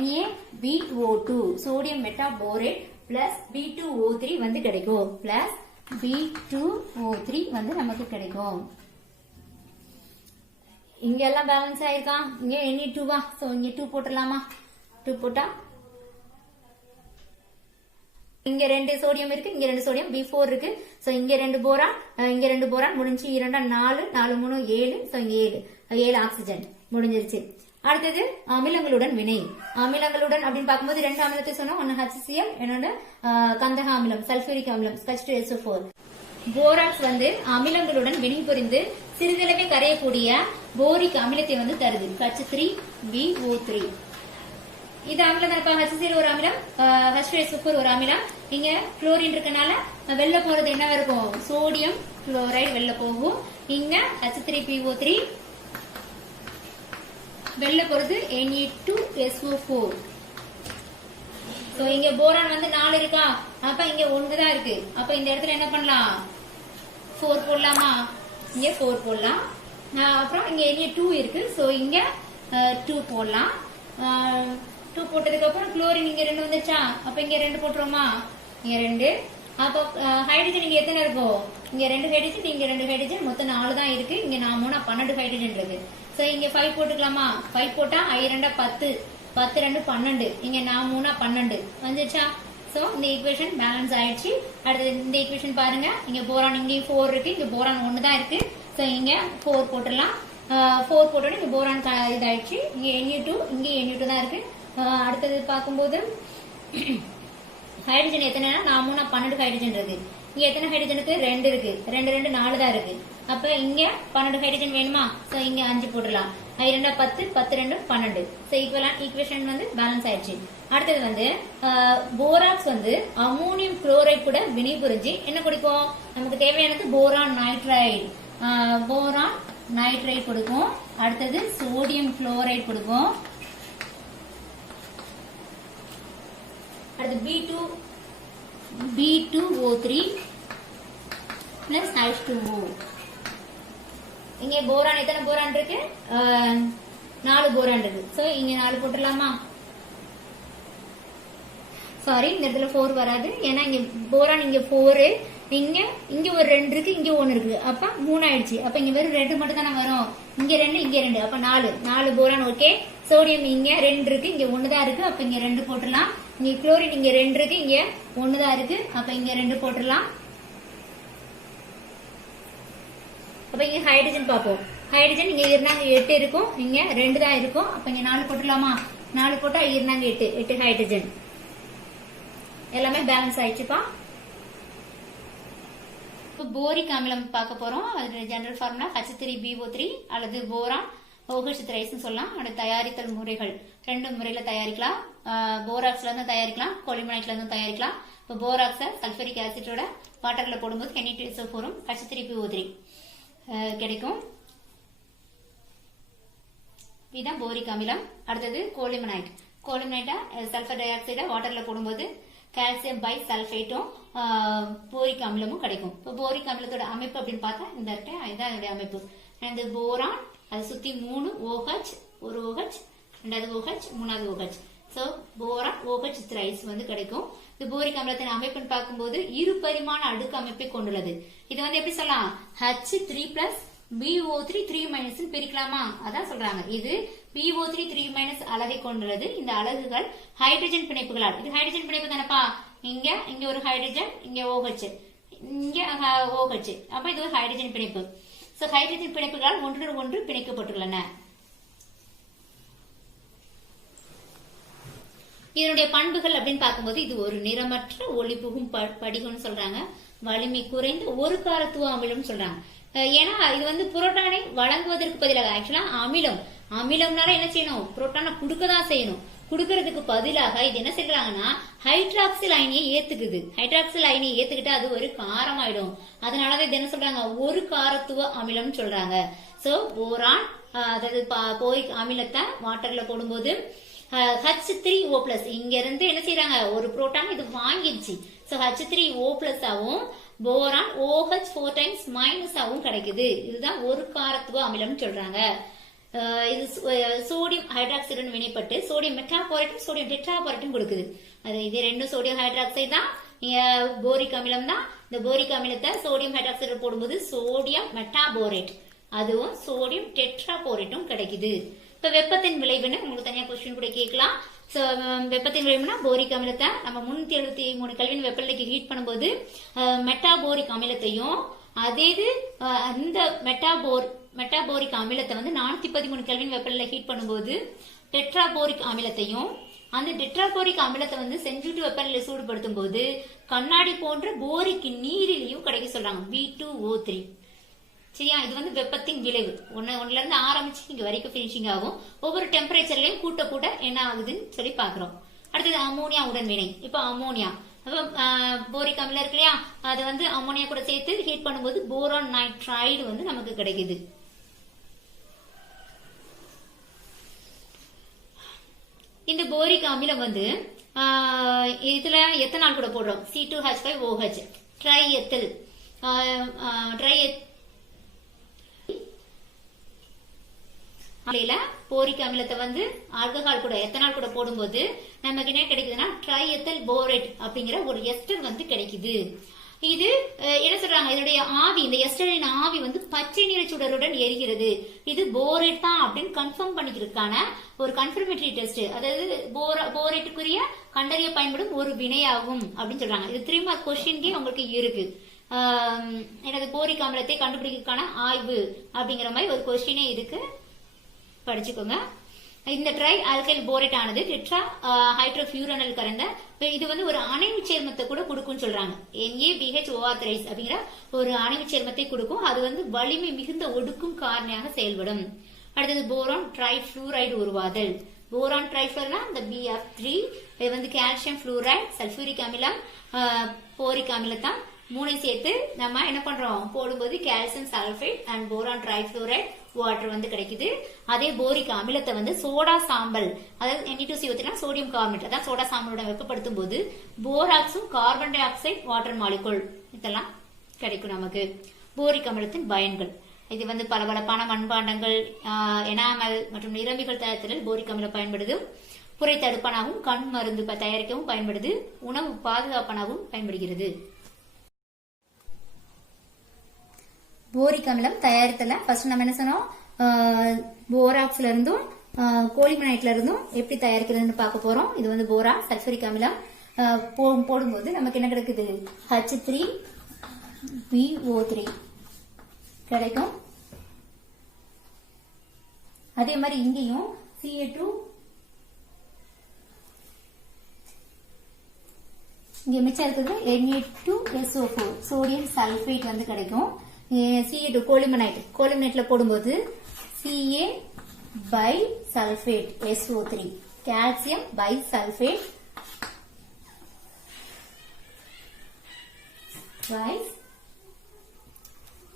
NaBO2 sodium metaborate plus B2O3 வந்து கிடைக்கும். பிளஸ் B2O3 வந்து நமக்கு கிடைக்கும். இங்க எல்லாம் பேலன்ஸ் ஆயிருக்கா, இங்க Na2 வா, சோ இங்க 2 போட்டுடலாமா, 2 போட்டா இங்க 2 சோடியம் இருக்கு, இங்க 2 சோடியம் B4 இருக்கு. சோ இங்க 2 போரான், இங்க 2 போரான் முடிஞ்சு 2 4 4 3 7. சோ இங்க 7 ஆக்சிஜன் முடிஞ்சிருச்சு. அடுத்தது அமிலங்களுடன் வினை. அமிலங்களுடன் அப்படின்னு பார்க்கும்போது 2 அமிலத்தை சொன்னோம், ஒன்னு HCl, இன்னொன்னு கந்தக அமிலம் சல்பூரிக் அமிலம் H2SO4. போராக்ஸ் வந்து அமிலங்களுடன் வினைபுரிந்து சிறிதளவே கரையக்கூடிய போரிக் அமிலத்தை வந்து தருது, H3BO3. இது அமிலம் தானப்பா, HCl ஒரு அமிலம், H2SO4 ஒரு அமிலம். இங்க குளோரின் இருக்கனால வெளில போறது என்ன இருக்கும், சோடியம் குளோரைடு வெளில போகும். இங்க H3PO3 வெளில போறது Na2SO4. சோ இங்க போரான் வந்து 4 இருக்கா, அப்ப இங்க 1 தான் இருக்கு. அப்ப இந்த இடத்துல என்ன பண்ணலாம், 4 போடலாமா, இங்க 4 போடலாம். அப்புறம் இங்க Na2 இருக்கு, சோ இங்க 2 போடலாம். 2 போட்டதுக்கு அப்புறம் குளோரின் இங்க 2 வந்துச்சா, அப்ப இங்க 2 போட்டுருவோமா, இங்க 2. அப்ப ஹைட்ரஜன் இங்க எத்தனை இருக்கும், இங்க 2 ஹைட்ரஜன், இங்க 2 ஹைட்ரஜன், மொத்தம் 4 தான் இருக்கு. இங்க 4 12 ஹைட்ரஜன் இருக்கு. சோ இங்க 5 போட்டுக்கலாமா, 5 போட்டா I2 10 10 2 12, இங்க 4 12 வந்துச்சா. சோ இந்த ஈக்குவேஷன் பேலன்ஸ் ஆயிடுச்சு. அடுத்து இந்த ஈக்குவேஷன் பாருங்க, இங்க போரான் இங்கேயும் 4 இருக்கு, இங்க போரான் 1 தான் இருக்கு. சோ இங்க 4 போட்டுடலாம். 4 போட்டோட இங்க போரான் இதாயிடுச்சு. இங்க Na2, இங்க Na2 தான் இருக்கு. அடுத்தது பார்க்கும்போது ஹைட்ரஜன் எத்தனைனா 4 12 ஹைட்ரஜன் இருக்கு. இங்க எத்தனை ஹைட்ரஜனுக்கு 2 இருக்கு, 2 2 4 தான் இருக்கு. அப்ப இங்க 12 ஹைட்ரஜன் வேணுமா, சோ இங்க 5 போட்டுடலாம். I2 10 10 2 12. சோ ஈக்குவேஷன் வந்து பேலன்ஸ் ஆயிடுச்சு. அடுத்தது வந்து போராக்ஸ் வந்து அமோனியம் குளோரைடு கூட வினைபுரிஞ்சு என்ன கொடுக்கும், நமக்கு தேவையானது போரான் நைட்ரைடு. போரான் நைட்ரைடு கொடுக்கும். அடுத்தது சோடியம் குளோரைடு கொடுக்கும். அடுத்து B2O3 பிளஸ் H2O. இங்க போரான் எத்தனை போரான் இருக்கு, 4 போரான் இருக்கு. சோ இங்க 4 போட்டுடலாமா, சாரி இந்த இடத்துல 4 வராது, ஏன்னா இங்க போரான் இங்க 4, இங்க ஒரு 2 இருக்கு, இங்க 1 இருக்கு. அப்ப 3 ஆயிடுச்சு. அப்ப இங்க வெறும் 2 மட்டும் தானே வரும், இங்க 2 இங்க 2, அப்ப 4 போரான். ஓகே, சோடியம் இங்க 2 இருக்கு, இங்க 1 தான் இருக்கு. அப்ப இங்க 2 போட்டுடலாம். இங்க குளோரின் இங்க 2 இருக்கு, இங்க 1 தான் இருக்கு. அப்ப இங்க 2 போட்டுடலாம். அப்ப இங்க ஹைட்ரஜன் பாப்போம். ஹைட்ரஜன் இங்க இருந்தாங்க 8 இருக்கும், இங்க 2 தான் இருக்கும். அப்ப இங்க 4 போட்டுடலாமா, 4 போட்டா இருந்தாங்க 8 ஹைட்ரஜன். எல்லாமே பேலன்ஸ் ஆயிடுச்சுப்பா. இப்போ போரிக் அமிலம் பார்க்க போறோம். அது ஜெனரல் ஃபார்முலா H3BO3 அல்லது போரான் OH3 சொல்லலாம். அதோட தயாரித்தல் முறைகள் 2 முறையில தயாரிக்கலாம். போராக்ஸ்ல இருந்து தயாரிக்கலாம், கோலிமனைட்ல இருந்து தயாரிக்கலாம். இப்போ போராக்ஸை சல்பூரிக் ஆசிட்டோட வாட்டர்ல போடும்போது Na2SO4 H3PO3 கிடைக்கும். இதுதான் போரிக் அமிலம். அடுத்தது கோலிமனைட். கோலிமனைட்டா சல்பர் டை ஆக்சைடை வாட்டர்ல போடும்போது கால்சியம் பை சல்பேட்டும் போரிக் அமிலமும் கிடைக்கும். இப்போ போரிக் அமிலத்தோட அமைப்பு அப்படின்னு பார்த்தா இந்த இருக்கேன், இதுதான் இதோட அமைப்பு. அந்த போரான் அதை சுத்தி 3 OH, ஒரு OH, ரெண்டாவது OH, மூணாவது OH. So boron OH thrice வந்து கிடைக்கும். இந்த போரிக் அமிலத்தின் அமைப்புன்னு பார்க்கும்போது இரு பரிமாண அடுக்கு அமைப்பை கொண்டுள்ளது. இது வந்து எப்படி சொல்லலாம், H3 plus BO3 3- பிரிக்கலாமா, அதான் சொல்றாங்க. இது BO3 3- அலகை கொண்டுள்ளது. இந்த அலகுகள் ஹைட்ரஜன் பிணைப்புகளால், இது ஹைட்ரஜன் பிணைப்பு தானப்பா, இங்க ஒரு ஹைட்ரஜன், இங்க OH, இங்க OH, அப்ப இது ஒரு ஹைட்ரஜன் பிணைப்பு. சோ ஹைட்ரஜன் பிணைப்புகளால் ஒன்றுடன் ஒன்று பிணைக்கப்பட்டுள்ளன. இதனுடைய பண்புகள் அப்படின்னு பார்க்கும்போது இது ஒரு நிறமற்ற ஒளிபுகும் படிகம்னு சொல்றாங்க. வலிமை குறைந்த ஒரு காரத்துவ அமிலம் சொல்றாங்க. ஏன்னா இது வந்து புரோட்டானை வழங்குவதற்கு பதிலாக, ஆக்சுவலா அமிலம்னால என்ன செய்யணும், புரோட்டானை குடுக்கதான் செய்யணும். குடுக்கறதுக்கு பதிலாக இது என்ன செய்யறாங்கன்னா ஹைட்ராக்சில் அயனியை ஏத்துக்குது. ஹைட்ராக்சில் அயனியை ஏத்துக்கிட்டு அது ஒரு காரம் ஆயிடும். அதனாலதான் இது என்ன சொல்றாங்க, ஒரு காரத்துவ அமிலம் சொல்றாங்க. சோ போரான், அதாவது போரிக் அமிலத்தை வாட்டர்ல போடும்போது H3O+, இங்க இருந்து என்ன செய்யறாங்க, ஒரு புரோட்டான் இது வாங்கிடுச்சு. சோ H3O+ ஆவும் போரான் OH 4 times மைனஸ் ஆவும் கிடைக்குது. இதுதான் ஒரு காரத்துவ அமிலம் சொல்றாங்க. இது சோடியம் ஹைட்ராக்சைடுடன் வினைப்பட்டு சோடியம் மெட்டாபோரேட்டும் சோடியம் டெட்ராபோரேட்டும் கொடுக்குது. இது ரெண்டும் சோடியம் ஹைட்ராக்சைடு தான், போரிக் அமிலம் தான். இந்த போரிக் அமிலத்தை சோடியம் ஹைட்ராக்சைடு போடும்போது சோடியம் மெட்டாபோரேட், அதுவும் சோடியம் டெட்ராபோரேட்டும் கிடைக்குது. இப்ப வெப்பத்தின் விளைவுன்னு உங்களுக்கு தனியா கொஸ்டின் கூட கேட்கலாம். வெப்பத்தின் விளைவுனா போரிக் அமிலத்தை நம்ம 373 கெல்வின் வெப்பநிலைக்கு ஹீட் பண்ணும்போது மெட்டாபோரிக் அமிலத்தையும், அதே இது அந்த மெட்டாபோரிக் அமிலத்தை வந்து 413 கெல்வின் வெப்பநிலை ஹீட் பண்ணும்போது டெட்ராபோரிக் அமிலத்தையும், அந்த டெட்ராபோரிக் அமிலத்தை வந்து சென்றுட்டு வெப்பநிலை சூடுபடுத்தும் போது கண்ணாடி போன்ற போரிக் நீரிலையும் கிடைக்க சொல்றாங்க, B2O3. சரியா, இது வந்து வெப்பத்தின் விளைவு. ஒன்னுல இருந்து ஆரம்பிச்சு இங்க வரைக்கும் பினிஷிங் ஆகும். ஒவ்வொரு டெம்பரேச்சர்லயும் கூட்ட கூட்ட என்ன ஆகுதுன்னு சொல்லி பாக்குறோம். அடுத்தது அமோனியா உடன் வினை. இப்ப அமோனியா, போரிக் அமிலம் இருக்கு இல்லையா, அது வந்து அமோனியா கூட சேர்த்து ஹீட் பண்ணும்போது போரான் நைட்ரைடு வந்து நமக்கு கிடைக்குது. இந்த போரிக் அமிலம் வந்து இதுல எத்தனால் கூட போடுறோம், C2H5OH, ட்ரைஎத்தில் போரிக் அமிலத்தை வந்து ஆல்கஹால் கூட எத்தனால் கூட போடும்போது நமக்கு என்ன கிடைக்குதுன்னா ட்ரைஎத்தல் போரேட் அப்படிங்கிற ஒரு எஸ்டர் வந்து கிடைக்குது. இது என்ன சொல்றாங்க, இதனுடைய ஆவி, இந்த எஸ்டரின் ஆவி வந்து பச்சை நிற சுடருடன் எரிகிறது. இது போரேட் தான் அப்படின்னு கன்ஃபார்ம் பண்ணிக்கிறதுக்கான ஒரு கன்ஃபர்மேட்டரி டெஸ்ட். அதாவது போரேட்டுக்குரிய கண்டறிய பயன்படும் ஒரு வினையாகும் அப்படின்னு சொல்றாங்க. இது 3 மார்க் கொஸ்டின்கே உங்களுக்கு இருக்கு. எனது போரிக் அமிலத்தை கண்டுபிடிக்கிறதுக்கான ஆய்வு அப்படிங்கிற மாதிரி ஒரு கொஸ்டினே இருக்கு, படிச்சுக்கோங்க. இந்த ட்ரை ஆல்கைல் போரேட் ஆனது டெட்ரா ஹைட்ரோஃபியூரனல் கலந்த, இது வந்து ஒரு அணைவு சேர்மத்தை கூட கொடுக்கும்னு சொல்றாங்க. NaBHOR3 அப்படிங்கிற ஒரு அணைவு சேர்மத்தை கொடுக்கும். அது வந்து வலிமை மிகுந்த ஒடுக்கும் காரணியாக செயல்படும். அடுத்தது போரான் ட்ரைஃபுளூரைடு உருவாதல். போரான் ட்ரைஃபுளூரைடுனா இந்த BF3, இது வந்து கால்சியம் புளூரைடு, சல்பூரிக் அமிலம், போரிக் அமிலத்தான் 3 சேர்த்து நம்ம என்ன பண்றோம், போடும்போது calcium sulphate and boron trifluoride water வந்து கிடைக்குது. அதே போரிக் அமிலத்தை வந்து சோடா சாம்பல், அதாவது Na2CO3 சோடியம் கார்பனேட், அதான் சோடா சாம்பலோட வெப்பப்படுத்தும் போது போராக்ஸும் carbon dioxide water molecule இதெல்லாம் கிடைக்கும் நமக்கு. போரிக் அமிலத்தின் பயன்கள், இது வந்து பல மண்பாண்டங்கள், எனாமல் மற்றும் நிரம்பிகள் தயாரித்தலில் போரிக் அமிலம் பயன்படுது. புரை தடுப்பானாகவும் கண் மருந்து தயாரிக்கவும் பயன்படுது. உணவு பாதுகாப்பானாகவும் பயன்படுகிறது. போரிக் அமிலம் தயாரித்தல ஃபர்ஸ்ட் நம்ம என்ன சொன்னோம், போராக்ஸ்ல இருந்தும் கோலிமனைட்ல இருந்தும் எப்படி தயாரிக்கிறதுன்னு பார்க்க போறோம். இது வந்து போரான் சல்பூரிக் அமிலம் போடும்போது நமக்கு என்ன கிடைக்குது, H3BO3 கிடைக்கும். அதே மாதிரி இங்கேயும் Ca2, இங்க மிச்சம் இருக்குது Na2SO4 சோடியம் சல்பேட் வந்து கிடைக்கும். Ca2 கோலிமனைட்ல போடும்போது Ca bisulphate SO3, calcium bisulphate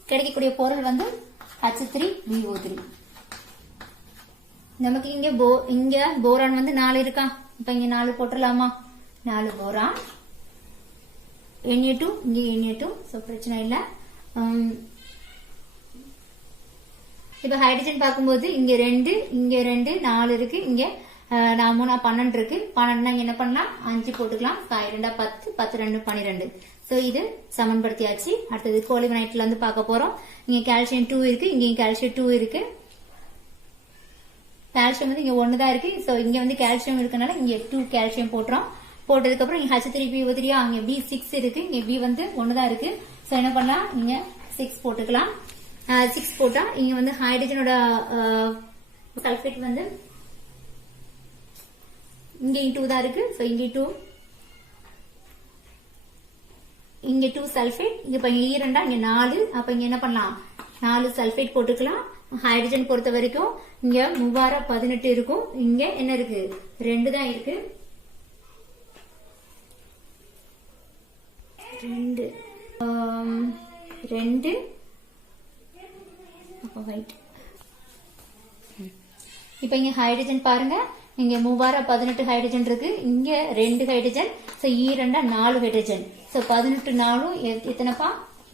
கிடைக்கக்கூடிய பொருள் வந்து H3BO3. நமக்கு இங்க போரான் வந்து 4 இருக்கா, இப்ப இங்க 4 போட்டுடலாமா, 4 போரான் Na2 இங்க Na2 சோ பிரச்சனை இல்ல. இப்ப ஹைட்ரஜன் பாக்கும்போது இங்க 2 இங்க 2 4 இருக்கு. இங்க 3 12 இருக்கு. 12 என்ன பண்ணலாம் 5 போட்டுக்கலாம். 5 2 10 10 2 12. சோ இது சமன்படுத்தியாச்சு. அடுத்தது கோலிவனைட்ல வந்து பார்க்க போறோம். இங்க கால்சியம் 2 இருக்கு. இங்க கால்சியம் 2 இருக்கு. கால்சியம் வந்து இங்க 1 தான் இருக்கு. சோ இங்க வந்து கால்சியம் இருக்கனால இங்க 2 கால்சியம் போட்றோம். போட்டதுக்கு அப்புறம் இங்க H3PO3 அங்க B6 இருக்கு. இங்க B வந்து 1 தான் இருக்கு. சோ என்ன பண்ணலாம் இங்க 6 போட்டுக்கலாம். 6 போட்டா இங்க வந்து ஹைட்ரஜனோட சல்பேட் வந்து இங்க 2 தான் இருக்கு. சோ இங்க 2 இங்க 2 சல்பேட். இங்க இப்ப ஈரண்டா இங்க 4. அப்ப இங்க என்ன பண்ணலாம் 4 சல்பேட் போட்டுக்கலாம். ஹைட்ரஜன் பொறுத்த வரைக்கும் இங்க 3018 இருக்கும். இங்க என்ன இருக்கு 2 தான் இருக்கு. 2 இப்ப இங்க ஹைட்ரஜன் பாருங்க. இங்க 3018 ஹைட்ரஜன் இருக்கு. இங்க 2 ஹைட்ரஜன். சோ ஈரண்டா 4 ஹைட்ரஜன். சோ 18 4 எத்தனைப்பா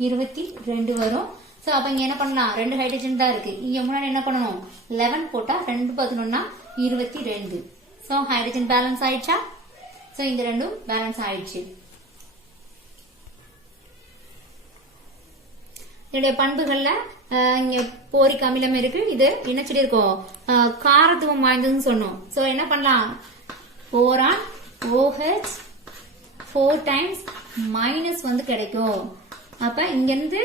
22 வரும். சோ அப்ப இங்க என்ன பண்ணலாம் 2 ஹைட்ரஜன் தான் இருக்கு. இங்க முன்னாடி என்ன பண்ணணும் 11 போட்டா 2 11 22. சோ ஹைட்ரஜன் பேலன்ஸ் ஆயிடுச்சா. சோ இந்த ரெண்டும் பேலன்ஸ் ஆயிடுச்சு. இதோட பண்புகள்ல இங்க போரிக் அமிலம் இருக்கு. இது என்ன சொல்லிருக்கோம் காரத்துவம் வாய்ந்ததுன்னு சொன்னோம். சோ என்ன பண்ணலாம் போரான் OH 4 டைம்ஸ் மைனஸ் வந்து கிடைக்கும். அப்ப இங்க இருந்து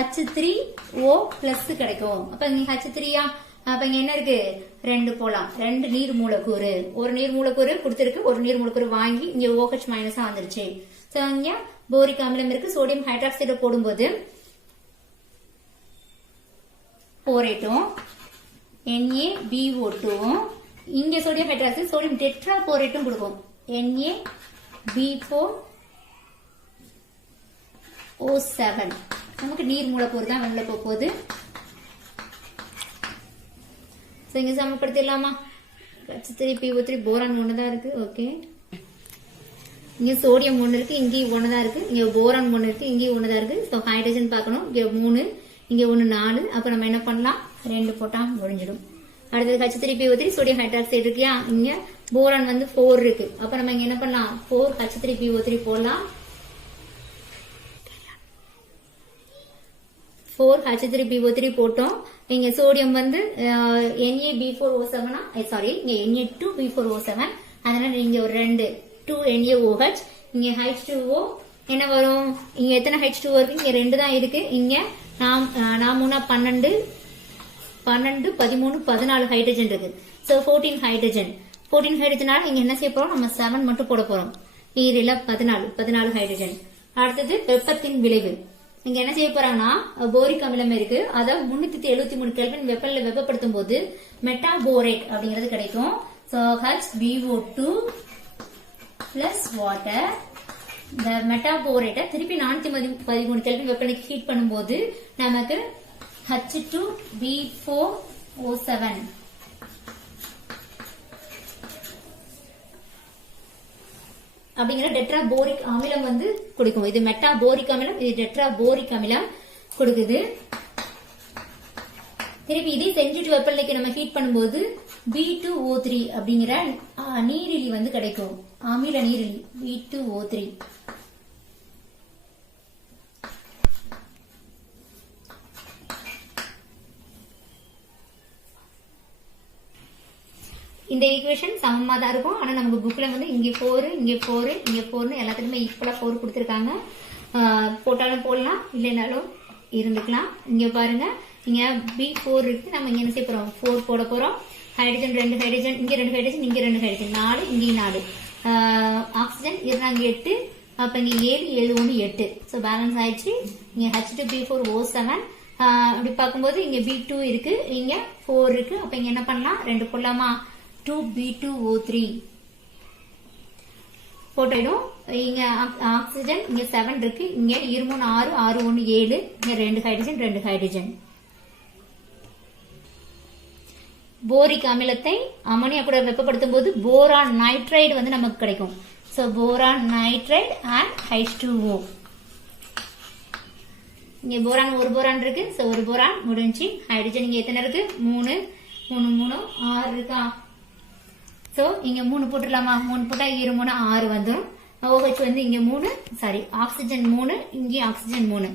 H3O பிளஸ் கிடைக்கும். அப்ப இங்க H3யா அப்ப இங்க என்ன இருக்கு 2 போலாம். 2 நீர் மூலக்கூறு. ஒரு நீர் மூலக்கூறு கொடுத்திருக்கு. ஒரு நீர் மூலக்கூறு வாங்கி இங்க OH மைனஸா வந்துருச்சு. சோ இங்க போரிக் அமிலம் இருக்கு. சோடியம் ஹைட்ராக்சைடு போடும்போது போரேட்டும் NaBO2 இங்க சோடியம் ஹைட்ராக்சைடு சோடியம் டெட்ரா போரேட்டும் கொடுக்கும். NaB4O7 நமக்கு நீர் மூலக்கூறு தான் வெளில போகுது. இங்க சமப்படுத்திடலாமா H3PO3 போரான் 1 தான் இருக்கு. ஓகே இங்க சோடியம் 1 இருக்கு. இங்க 1 தான் இருக்கு. இங்க போரான் 1 இருக்கு. இங்க 1 தான் இருக்கு. சோ ஹைட்ரஜன் பார்க்கணும். இங்க 3 இங்க 1 4. அப்ப நம்ம என்ன பண்ணலாம் 2 போட்டா முடிஞ்சிடும். அடுத்தது H3PO3 சோடியம் ஹைட்ராக்சைடு இருக்கியா. இங்க போரான் வந்து 4 இருக்கு. அப்ப நம்ம இங்க என்ன பண்ணலாம் 4 H3PO3 போடலாம். 4 H3PO3 போட்டோம். இங்க சோடியம் வந்து NaB4O7 சாரி இங்க Na2B4O7 அதனால இங்க ஒரு 2 NaOH இங்க H2O என்ன வரும் இங்க எத்தனை H2O இருக்கு இங்க 2 தான் இருக்கு. இங்க நாம் 12 13 14 ஹைட்ரஜன் இருக்கு. சோ 14 ஹைட்ரஜன் 14 ஹைட்ரஜனால இங்க என்ன செய்ய போறோம் நம்ம 7 மட்டும் போட போறோம். ஈரில 14 ஹைட்ரஜன். அடுத்தது வெப்பத்தின் விளைவு. இங்க என்ன செய்ய போறாங்கன்னா போரிக் அமிலம் இருக்கு. அத 373 கெல்வின் வெப்பநிலை வெப்பப்படுத்தும் போது மெட்டாபோரேட் அப்படிங்கிறது கிடைக்கும். சோ HbO2 plus water இந்த மெட்டாபோரேட்டை திருப்பி 413 கெல்வின் வெப்பநிலைக்கு ஹீட் பண்ணும்போது நமக்கு H2B4O7 அப்படிங்கிற டெட்ராபோரிக் அமிலம் வந்து கொடுக்கும். இது மெட்டாபோரிக் அமிலம், இது டெட்ராபோரிக் அமிலம் கொடுக்குது. திருப்பி இதே செஞ்சுட்டு வெப்பநிலைக்கு நம்ம ஹீட் பண்ணும்போது B2O3 அப்படிங்கிற நீரிலி வந்து கிடைக்கும். அமில நீரிலி B2O3. இந்த ஈக்குவேஷன் சமமா தான் இருக்கும். ஆனா நமக்கு புக்ல வந்து இங்க 4 இங்க 4 இங்க 4 எல்லாத்துக்குமே ஈக்குவலா 4 கொடுத்திருக்காங்க. போட்டாலும் போடலாம் இல்லைனாலும் இருந்துக்கலாம். இங்க பாருங்க இங்க B4 இருக்கு. நம்ம இங்க என்ன செய்ய போறோம் 4 போட போறோம். ஹைட்ரஜன் 2 ஹைட்ரஜன் இங்க 2 ஹைட்ரஜன் இங்க 2 ஹைட்ரஜன் 4 இங்க 4 ஆக்சிஜன் இருந்தாங்க 8. அப்ப இங்க 7 7 1 8. சோ பேலன்ஸ் ஆயிடுச்சு. இங்க H2B4O7 அப்படி பார்க்கும்போது இங்க B2 இருக்கு இங்க 4 இருக்கு. அப்ப இங்க என்ன பண்ணலாம் 2 போடலாமா 2B2O3 போட்டோம். இங்க ஆக்சிஜன் இங்க 7 இருக்கு. இங்க 2 6 6 1 7 இங்க 2 ஹைட்ரஜன் 2 ஹைட்ரஜன். போரிக் அமிலத்தை அமோனியா கூட வெப்பப்படுத்தும் போது போரான் நைட்ரைடு வந்து நமக்கு கிடைக்கும். So boron nitride and H2O. இங்க போரான் ஒரு போரான் இருக்கு. சோ ஒரு போரான் முடிஞ்சு. ஹைட்ரஜன் இங்க எத்தனை இருக்கு? 3 3 3 6 இருக்கா? சோ இங்க 3 போட்டுடலாமா? 3 போட்டா 2 3 6 வந்துரும். OH வந்து இங்க 3 சாரி ஆக்சிஜன் 3 இங்க ஆக்சிஜன் 3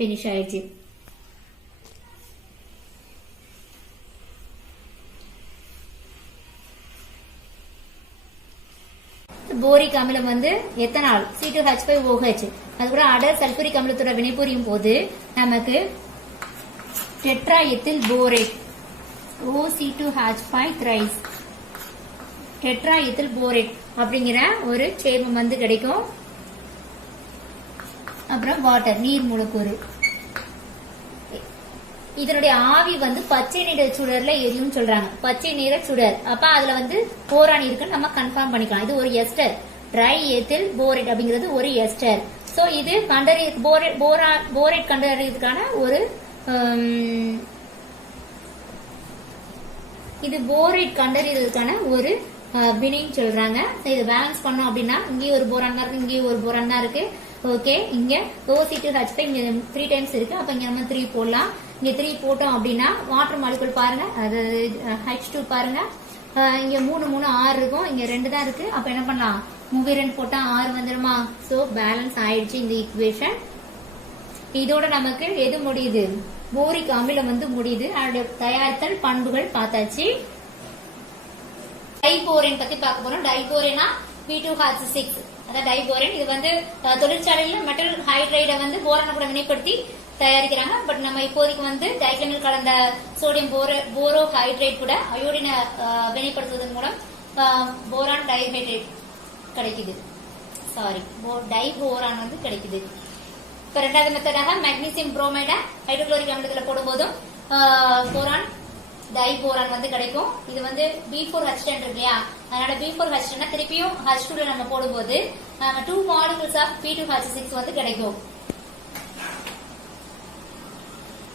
finish ஆயிடுச்சு. போரிக் அமிலம் வந்து எத்தனால் C2H5OH அது கூட அடர் சல்பூரிக் அமிலத்தோட வினைபுரியும் போது நமக்கு டெட்ராஎத்தில் போரேட் OC2H5 thrice டெட்ராஎத்தில் போரேட் அப்படிங்கிற ஒரு சேர்மம் வந்து கிடைக்கும். அப்புறம் வாட்டர் நீர் மூலக்கூறு. இதனுடைய ஆவி வந்து பச்சை நிற சுடர்ல எரியும் சொல்றாங்க. பச்சை நிற சுடர். அப்ப அதுல வந்து போரான் இருக்குன்னு நம்ம கன்ஃபார்ம் பண்ணிக்கலாம். இது ஒரு எஸ்டர். ட்ரை எத்தில் போரேட் அப்படிங்கிறது ஒரு எஸ்டர். சோ இது போரேட் கண்டறியறதுக்கான ஒரு இது போரேட் கண்டறியறதுக்கான ஒரு வினைன்னு சொல்றாங்க. இது பேலன்ஸ் பண்ணோம் அப்படின்னா இங்கே ஒரு போரான் தான் இருக்கு, இங்கே ஒரு போரான் தான் இருக்கு. ஓகே, இங்க OC2H5 இங்க 3 டைம்ஸ் இருக்கு. அப்ப இங்க நம்ம 3 போடலாம். இங்க 3 போட்டோம் அப்படின்னா வாட்டர் மாலிகுல் பாருங்க, அது H2 பாருங்க. இங்க 3 3 6 இருக்கும், இங்க 2 தான் இருக்கு. அப்ப என்ன பண்ணலாம்? 2 போட்டா 6 வந்துருமா? சோ பேலன்ஸ் ஆயிடுச்சு இந்த ஈக்குவேஷன். இதோட நமக்கு எது முடியுது? போரிக் அமிலம் வந்து முடியுது. அதோட தயாரித்தல் பண்புகள் பார்த்தாச்சு. டைபோரேன் பத்தி பார்க்க போறோம். டைபோரேனா P2H6 அதான் டைபோரேன். இது வந்து தொழிற்சாலையில மெட்டல் ஹைட்ரைட வந்து போரான கூட வினைப்படுத்தி தயாரிக்கிறாங்க. பட் நம்ம இப்போதைக்கு வந்து டைக்ளமில் கலந்த சோடியம் போரோ ஹைட்ரேட் கூட அயோடினை வினைப்படுத்துவதன் மூலம் போரான் டைஹைட்ரேட் கிடைக்குது. சாரி, டைபோரான் வந்து கிடைக்குது. இப்ப ரெண்டாவது மெத்தடாக மெக்னீசியம் புரோமைட ஹைட்ரோகுளோரிக் அமிலத்துல போடும்போதும் போரான் டைபோரான் வந்து கிடைக்கும். இது வந்து B4H10 இருக்கு இல்லையா? அதனால B4H10 திருப்பியும் H2 நம்ம போடும்போது 2 molecules of P2H6 வந்து கிடைக்கும்.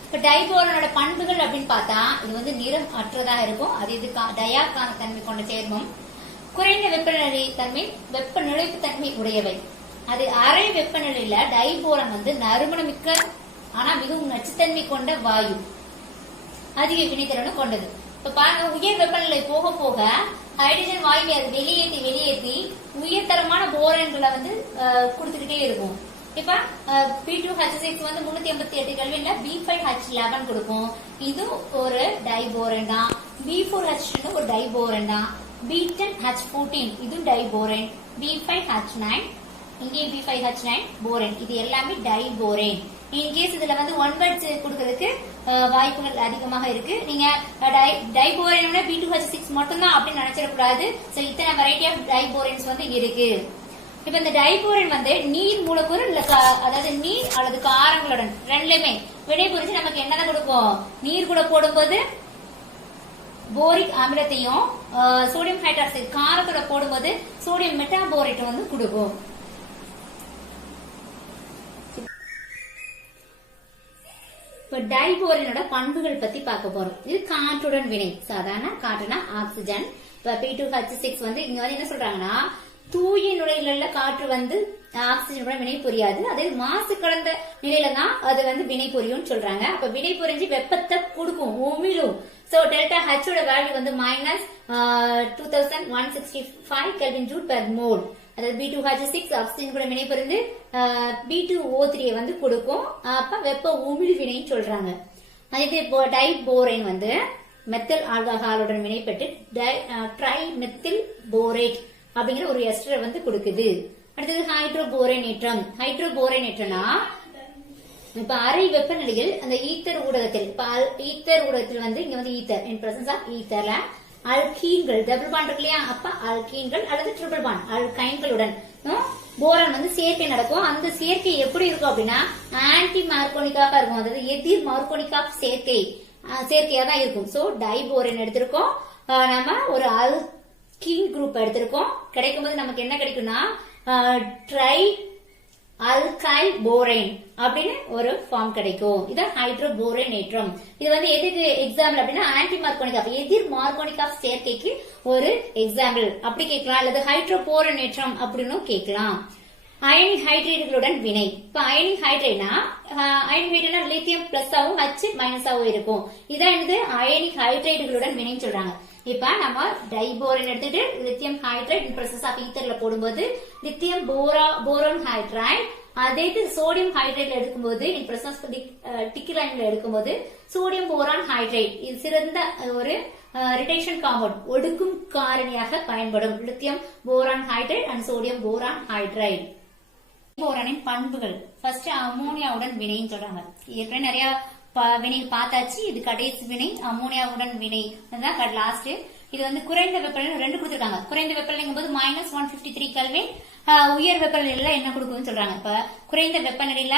இப்ப டைபோரானோட பண்புகள் அப்படின்னு பார்த்தா இது வந்து நிறம் அற்றதாக இருக்கும். அது இது டயாக்கான தன்மை கொண்ட சேர்மம். குறைந்த வெப்பநிலை தன்மை, வெப்ப நிலைப்பு தன்மை உடையவை. அது அரை வெப்பநிலையில டைபோரான் வந்து நறுமணமிக்க ஆனா மிகவும் நச்சுத்தன்மை கொண்ட வாயு. அதிக வினைத்திறனும் கொண்டது. இப்ப பாருங்க, உயர் வெப்பநிலை போக போக ஹைட்ரஜன் வாயுவை அது வெளியேற்றி உயர்தரமான போரான்களை வந்து கொடுத்துக்கிட்டே இருக்கும். இப்ப P2H6 வந்து 388 கெல்வின்ல B5H11 கொடுக்கும். இது ஒரு டைபோரன் தான். B4H10 ஒரு டைபோரன் தான். B10H14 இது டைபோரன். B5H9 இங்கே B5H9 போரன். இது எல்லாமே டைபோரன். இன்கேஸ் இதுல வந்து ஒன் வேர்ட்ஸ் கொடுக்கறதுக்கு வாய்ப்புகள் அதிகமாக இருக்கு. நீங்க டைபோரேன் B2H6 மட்டும் தான் அப்படின்னு நினைச்சிடக்கூடாது. சோ இத்தனை வெரைட்டி ஆஃப் டைபோரேன்ஸ் வந்து இருக்கு. இப்ப இந்த டைபோரேன் வந்து நீர் மூலக்கூறு இல்ல அதாவது நீர் அல்லது காரங்களுடன் ரெண்டுலயுமே வினைபுரிஞ்சு நமக்கு என்னதான் கொடுக்கும்? நீர் கூட போடும்போது போரிக் அமிலத்தையும் சோடியம் ஹைட்ராக்சைடு காரத்தோட போடும்போது சோடியம் மெட்டாபோரேட் வந்து கொடுக்கும். இப்ப டைபோரேனோட பண்புகள் பத்தி பார்க்க போறோம். இது காற்றுடன் வினை. சாதாரண காற்றுனா ஆக்சிஜன். இப்ப P2H6 வந்து இங்க வந்து என்ன சொல்றாங்கன்னா, தூய நுழையில காற்று வந்து ஆக்சிஜனோட வினை புரியாது. அதே மாசு கலந்த நிலையில தான் அது வந்து வினை புரியும் சொல்றாங்க. அப்ப வினை புரிஞ்சு வெப்பத்தை கொடுக்கும், உமிழும். சோ டெல்டா H ஓட வேல்யூ வந்து -2165 கெல்வின் ஜூல் பெர் மோல். அதாவது B2H6 ஆக்சிஜன் கூட வினை புரிந்து B2O3 வந்து கொடுக்கும். அப்ப வெப்ப உமிழ் வினைன்னு சொல்றாங்க. அதே டைபோரேன் வந்து மெத்தில் ஆல்கஹாலுடன் வினைப்பட்டு ட்ரை மெத்தில் போரேட் அப்படிங்கிற ஒரு எஸ்டரை வந்து கொடுக்குது. அடுத்தது ஹைட்ரோபோரேனேற்றம். ஹைட்ரோபோரேனேற்றம்னா இப்ப அரை வெப்பநிலையில் அந்த ஈத்தர் ஊடகத்தில் வந்து இங்க வந்து ஈத்தர் இன் பிரசன்ஸ் ஆஃப் ஈத்தர்ல அல்கீன்கள் டபுள் பாண்ட் இருக்கு இல்லையா? அப்ப அல்கீன்கள் அல்லது ட்ரிபிள் பாண்ட் அல்கைன்களுடன் போரான் வந்து சேர்க்கை நடக்கும். அந்த சேர்க்கை எப்படி இருக்கும் அப்படின்னா ஆன்டி மார்கோனிக்காக இருக்கும். அதாவது எதிர் மார்கோனிக் ஆஃப் சேர்க்கையா தான் இருக்கும். சோ டைபோரேன் எடுத்திருக்கோம். நம்ம ஒரு அல்கீன் குரூப் எடுத்திருக்கோம். கிடைக்கும் போது நமக்கு என்ன கிடைக்கும்னா ட்ரை அல்கைல் போரேன் அப்படின்னு ஒரு ஃபார்ம் கிடைக்கும். இது ஹைட்ரோபோரேனேற்றம். இது வந்து எதுக்கு எக்ஸாம்பிள் அப்படின்னா ஆன்டி மார்கோனிக் ஆஃப் எதிர் மார்கோனிக் ஆஃப் சேர்க்கைக்கு ஒரு எக்ஸாம்பிள் அப்படி கேட்கலாம், அல்லது ஹைட்ரோபோரேனேற்றம் அப்படின்னு கேட்கலாம். அயனிக் ஹைட்ரேட்டுகளுடன் வினை. இப்ப அயனிக் ஹைட்ரேட்னா லித்தியம் பிளஸ் ஆகும் H மைனஸ் ஆகும் இருக்கும். இதான் என்னது அயனிக் ஹைட்ரேட்டுகளுடன் வினைன்னு சொல்றாங்க. இப்ப நம்ம டைபோரேன் எடுத்துட்டு லித்தியம் ஹைட்ரைட் இன் பிரசஸ் ஆஃப் ஈத்தர்ல போடும்போது லித்தியம் போரான் ஹைட்ரைட், அதே இது சோடியம் ஹைட்ரேட்ல எடுக்கும்போது இன் பிரசஸ் டிக்கிலைன்ல எடுக்கும்போது சோடியம் போரான் ஹைட்ரேட். இது சிறந்த ஒரு ரிடக்ஷன் காம்பவுண்ட் ஒடுக்கும் காரணியாக பயன்படும் lithium boron hydride and sodium boron hydride. போரானின் பண்புகள். ஃபர்ஸ்ட் அமோனியாவுடன் வினைன்னு சொல்றாங்க. ஏற்கனவே நிறைய வினை பார்த்தாச்சு. இது கடைசி வினை அமோனியாவுடன் வினை லாஸ்ட். இது வந்து குறைந்த வெப்பநிலை 2 கொடுத்திருக்காங்க. குறைந்த வெப்பநிலைங்கும் போது -153 கெல்வின், உயர் வெப்பநிலையில என்ன கொடுக்கும்னு சொல்றாங்க. இப்ப குறைந்த வெப்பநிலையில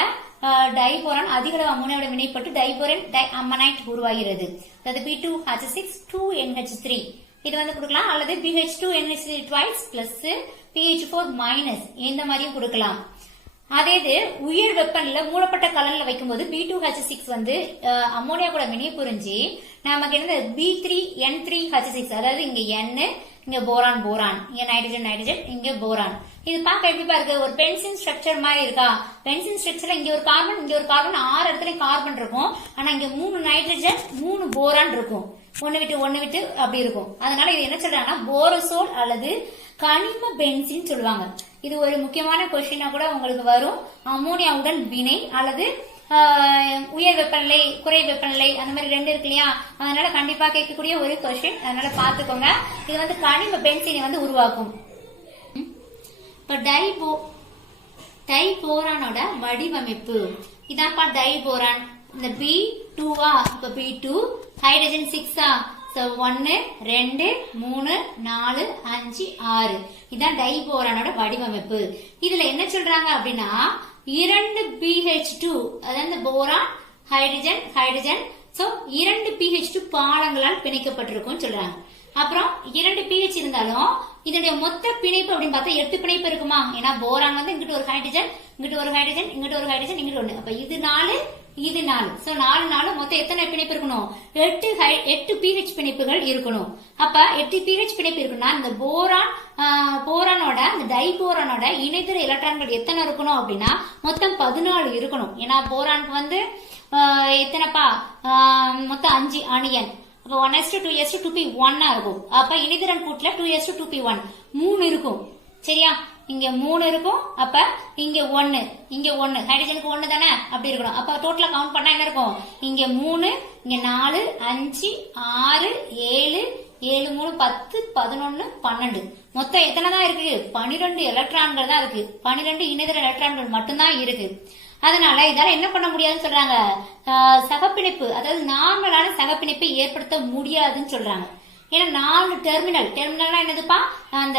டைபோரான் அதிக அளவு அமோனியாவோட வினைப்பட்டு டைபோரன் டைஅமனைட் உருவாகிறது. அதாவது B2H6 2NH3 இது வந்து கொடுக்கலாம், அல்லது BH2NH3 twice plus PH4 minus இந்த மாதிரியும் கொடுக்கலாம். அதே இது உயர் வெப்பநிலை மூடப்பட்ட கலன்ல வைக்கும்போது B2H6 வந்து அமோனியா கூட வினை புரிஞ்சு நமக்கு என்ன B3N3H6, அதாவது இங்க N, இங்க போரான் போரான், இங்க நைட்ரஜன் நைட்ரஜன், இங்க போரான். இது பார்க்க எப்படி பாருங்க ஒரு பென்சின் ஸ்ட்ரக்சர் மாதிரி இருக்கா. பென்சின் ஸ்ட்ரக்சர்ல இங்க ஒரு கார்பன், இங்க ஒரு கார்பன், 6 இடத்துல கார்பன் இருக்கும். ஆனா இங்க 3 நைட்ரஜன் 3 போரான் இருக்கும். ஒன்னு விட்டு அப்படி இருக்கும். அதனால இது என்ன சொல்றாங்கன்னா போரசோல் அல்லது கனிம பென்சின் சொல்லுவாங்க. இது ஒரு முக்கியமான கொஸ்டினா கூட உங்களுக்கு வரும். அமோனியாவுடன் வினை அல்லது உயர் வெப்பநிலை குறை வெப்பநிலை அந்த மாதிரி 2 இருக்கு இல்லையா, அதனால கண்டிப்பா கேட்கக்கூடிய ஒரு கொஸ்டின். அதனால பாத்துக்கோங்க. இது வந்து கனிம பென்சினை வந்து உருவாக்கும். இப்ப டைபோரானோட வடிவமைப்பு இதான்ப்பா டைபோரான். இந்த B2 இப்ப B2 ஹைட்ரஜன் 6 1 2 3 4 5 6 இதான் டைபோரானோட வடிவமைப்பு. இதுல என்ன சொல்றாங்க அப்படின்னா 2 BH2 அதாவது போரான் ஹைட்ரஜன் ஹைட்ரஜன் 2 BH2 பாலங்களால் பிணைக்கப்பட்டிருக்கும் சொல்றாங்க. அப்புறம் 2 pH இருந்தாலும் இதனுடைய மொத்த பிணைப்பு அப்படின்னு பார்த்தா 8 பிணைப்பு இருக்குமா. ஏன்னா போரான் வந்து இங்கிட்டு ஒரு ஹைட்ரஜன், இங்கிட்டு ஒரு ஹைட்ரஜன், இங்கிட்டு ஒரு ஹைட்ரஜன், இங்கிட்டு 1. அப்ப இது 4 இது 4. 4 மொத்தம் எத்தனை பிணைப்பு இருக்கணும்? 8 pH பிணைப்புகள் இருக்கணும். அப்ப 8 pH பிணைப்பு இருக்குன்னா இந்த போரானோட இந்த டைபோரானோட இணைதிர எலக்ட்ரான்கள் எத்தனை இருக்கணும் அப்படின்னா மொத்தம் 14 இருக்கணும். ஏன்னா போரானுக்கு வந்து எத்தனைப்பா மொத்தம் 5 அணியன். அப்ப 1:2:2p 1 இருக்கும். அப்ப இணைதிறன் கூட்டுல 2:2p1 3 இருக்கும். சரியா, இங்க 3 இருக்கும். அப்ப இங்க 1 இங்க 1 ஹைட்ரஜனுக்கு 1 தானே அப்படி இருக்கணும். அப்ப டோட்டலா கவுண்ட் பண்ணா என்ன இருக்கும்? இங்க 3 இங்க 4 5 6 7 7 3 10 11 12 மொத்தம் எத்தனை தான் இருக்கு? 12 எலக்ட்ரான்கள் தான் இருக்கு. 12 இணைதிற எலக்ட்ரான்கள் மட்டும்தான் இருக்கு. அதனால இதால என்ன பண்ண முடியாதுன்னு சொல்றாங்க, சகப்பிணைப்பு அதாவது நார்மலான சகப்பிணைப்பை ஏற்படுத்த முடியாதுன்னு சொல்றாங்க. ஏன்னா 4 டெர்மினல்னா என்னதுப்பா, அந்த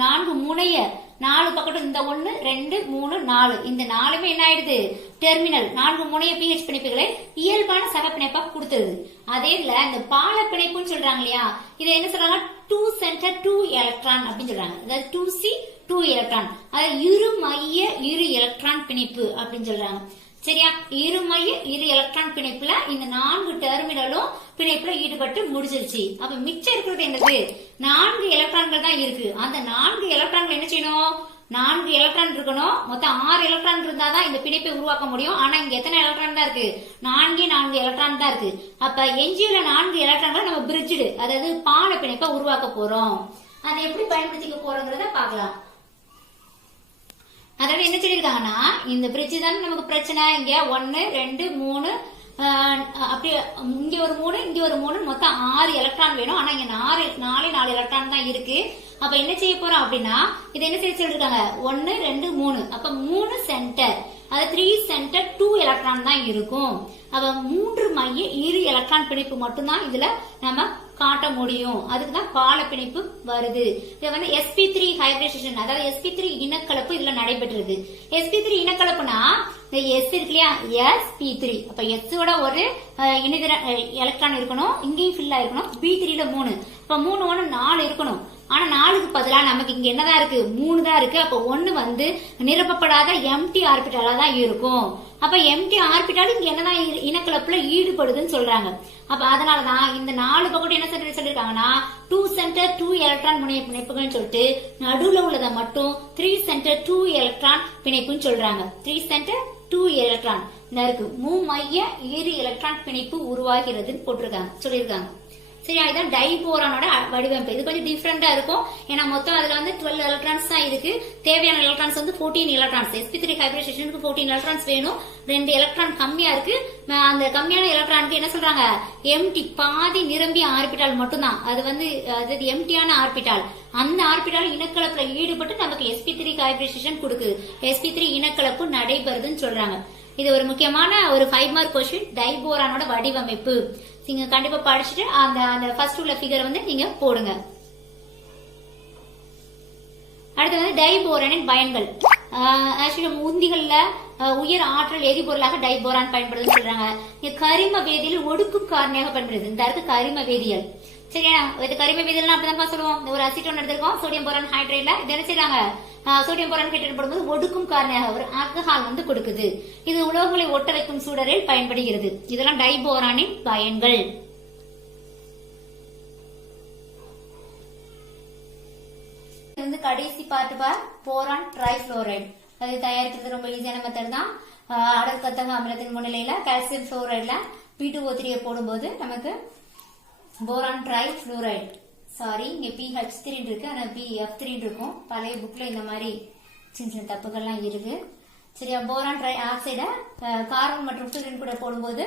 4 முனைய 4 பக்கத்துல இந்த 1 2 3 4 இந்த 4மே என்ன ஆயிடுது? டெர்மினல் 4 முனைய pH பிணைப்புகளை இயல்பான சகப்பிணைப்பா கொடுத்துருது. அதே இல்ல இந்த பால பிணைப்புன்னு சொல்றாங்க இல்லையா, இதை என்ன சொல்றாங்க? 2 சென்டர் 2 எலக்ட்ரான் அப்படின்னு சொல்றாங்க. அதாவது 2C 2 எலக்ட்ரான், அதாவது இரு மைய இரு எலக்ட்ரான் பிணைப்பு அப்படின்னு சொல்றாங்க. சரியா, இரு மைய இரு எலக்ட்ரான் பிணைப்புல இந்த 4 டெர்மினலும் பிணைப்புல ஈடுபட்டு முடிஞ்சிருச்சு. அப்ப மிச்சம் இருக்கிறது என்னது? 4 எலக்ட்ரான்கள் தான் இருக்கு. அந்த 4 எலக்ட்ரான்கள் என்ன செய்யணும்? 4 எலக்ட்ரான் இருக்கணும். மொத்தம் 6 எலக்ட்ரான் இருந்தாதான் இந்த பிணைப்பை உருவாக்க முடியும். ஆனா இங்க எத்தனை எலக்ட்ரான் தான் இருக்கு? 4 எலக்ட்ரான் தான் இருக்கு. அப்ப எஞ்சியுள்ள 4 எலக்ட்ரான்களை நம்ம பிரிட்ஜ்டு அதாவது பால பிணைப்பை உருவாக்க போறோம். அதை எப்படி பயன்படுத்திக்க போறோங்கிறத பாக்கலாம். அதோட என்ன சொல்லிருக்காங்கன்னா, இந்த பிரிட்ஜ் தானே நமக்கு பிரச்சனை. இங்க 1 2 3 அப்படியே இங்க ஒரு 3 இங்க ஒரு 3 மொத்தம் 6 எலக்ட்ரான் வேணும். ஆனா இங்க 4 எலக்ட்ரான் தான் இருக்கு. அப்ப என்ன செய்ய போறோம் அப்படின்னா, இது என்ன செய்ய சொல்லிருக்காங்க? 1 2 3 அப்ப 3 சென்டர், அது 3 சென்டர் 2 எலக்ட்ரான் தான் இருக்கும். அப்ப 3 மைய இரு எலக்ட்ரான் பிணைப்பு மட்டும்தான் இதுல நம்ம காட்ட முடியும். அதுக்குதான் பால பிணைப்பு வருது. இது வந்து sp3 ஹைபிரிடேஷன் அதாவது sp3 இனக்கலப்பு இதுல நடைபெற்றிருக்கு. sp3 இனக்கலப்புனா இந்த s இருக்கு இல்லையா, sp3 அப்ப s ஓட ஒரு இணைதிற எலக்ட்ரான் இருக்கணும், இங்கேயும் ஃபில் ஆயிருக்கணும். b3ல 3 இப்ப 3 1 4 இருக்கணும். ஆனா 4க்கு பதிலா நமக்கு இங்க என்னதான் இருக்கு, 3 தான் இருக்கு. அப்ப 1 வந்து நிரப்பப்படாத எம்டி ஆர்பிட்டாலா தான் இருக்கும். அப்ப எம்டி ஆர்பிட்டால் இங்க என்னதான் இனக்கலப்புல ஈடுபடுதுன்னு சொல்றாங்க. அப்ப அதனாலதான் இந்த 4 பக்கம் என்ன சொல்லிருக்காங்கன்னா 2 சென்டர் 2 எலக்ட்ரான் பிணைப்புகள்னு சொல்லிட்டு நடுவுல உள்ளதை மட்டும் 3 சென்டர் 2 எலக்ட்ரான் பிணைப்புன்னு சொல்றாங்க. 3 சென்டர் 2 எலக்ட்ரான் இருக்கு, மும்மைய இரு எலக்ட்ரான் பிணைப்பு உருவாகிறதுன்னு போட்டிருக்காங்க, சொல்லியிருக்காங்க. சரியா, இதான் டைபோரானோட வடிவமைப்பு. இது கொஞ்சம் டிஃபரெண்டா இருக்கும். ஏன்னா மொத்தம் அதுல வந்து 12 எலக்ட்ரான்ஸ் தான் இருக்கு. தேவையான எலக்ட்ரான்ஸ் வந்து 14 எலக்ட்ரான்ஸ். sp3 ஹைபிரிடைசேஷனுக்கு 14 எலக்ட்ரான்ஸ் வேணும். 2 எலக்ட்ரான் கம்மியா இருக்கு. அந்த கம்மியான எலக்ட்ரானுக்கு என்ன சொல்றாங்க, எம்டி பாதி நிரம்பிய ஆர்பிட்டால் மட்டும்தான். அது வந்து எம்டியான ஆர்பிட்டால். அந்த ஆர்பிட்டால் இனக்கலப்புல ஈடுபட்டு நமக்கு sp3 ஹைபிரிடைசேஷன் கொடுக்குது. sp3 இனக்கலப்பு நடைபெறுதுன்னு சொல்றாங்க. இது ஒரு முக்கியமான ஒரு 5 மார்க் கொஸ்டின். டைபோரானோட வடிவமைப்பு நீங்க கண்டிப்பா படிச்சுட்டு அந்த ஃபர்ஸ்ட் உள்ள ஃபிகர் வந்து நீங்க போடுங்க. அடுத்து வந்து டைபோரானின் பயன்கள். உந்திகள்ல உயர் ஆற்றல் எரிபொருளாக டைபோரான் பயன்படுதுன்னு சொல்றாங்க. கரிம வேதியியல் ஒடுக்கும் காரணியாக பயன்படுது. இந்த இடத்துக்கு கரிம வேதியியல். சரியா, இது கரிம வேதியியல் அப்படிதான் சொல்லுவோம். ஒரு அசிட்டோன் எடுத்திருக்கோம், சோடியம் போரான் ஹைட்ரைட்ல. இது என்ன செய்யறாங்க, சோடியம் போரான் ஹைட்ரைட் போடும்போது ஒடுக்கும் காரணியாக ஒரு ஆல்கஹால் வந்து கொடுக்குது. இது உலோகங்களை ஒட்ட வைக்கும் சூழலில் பயன்படுகிறது. இதெல்லாம் டைபோரானின் பயன்கள். வந்து கடைசி பார்ட் போரான் ட்ரைஃபுளோரைடு. அது தயாரிக்கிறது ரொம்ப ஈஸியான மெத்தட் தான். அடர்கத்தக அமிலத்தின் முன்னிலையில கால்சியம் புளோரைட்ல P2O3 போடும்போது நமக்கு போரான் ட்ரைஃபுளோரைடு, சாரி இங்க PH3 இருக்கு, ஆனா PF3 இருக்கும். பழைய புக்ல இந்த மாதிரி சின்ன சின்ன தப்புகள்லாம் இருக்கு. சரியா, போரான் ட்ரை ஆக்சைட கார்பன் மற்றும் ஃப்ளூரின் கூட போடும்போது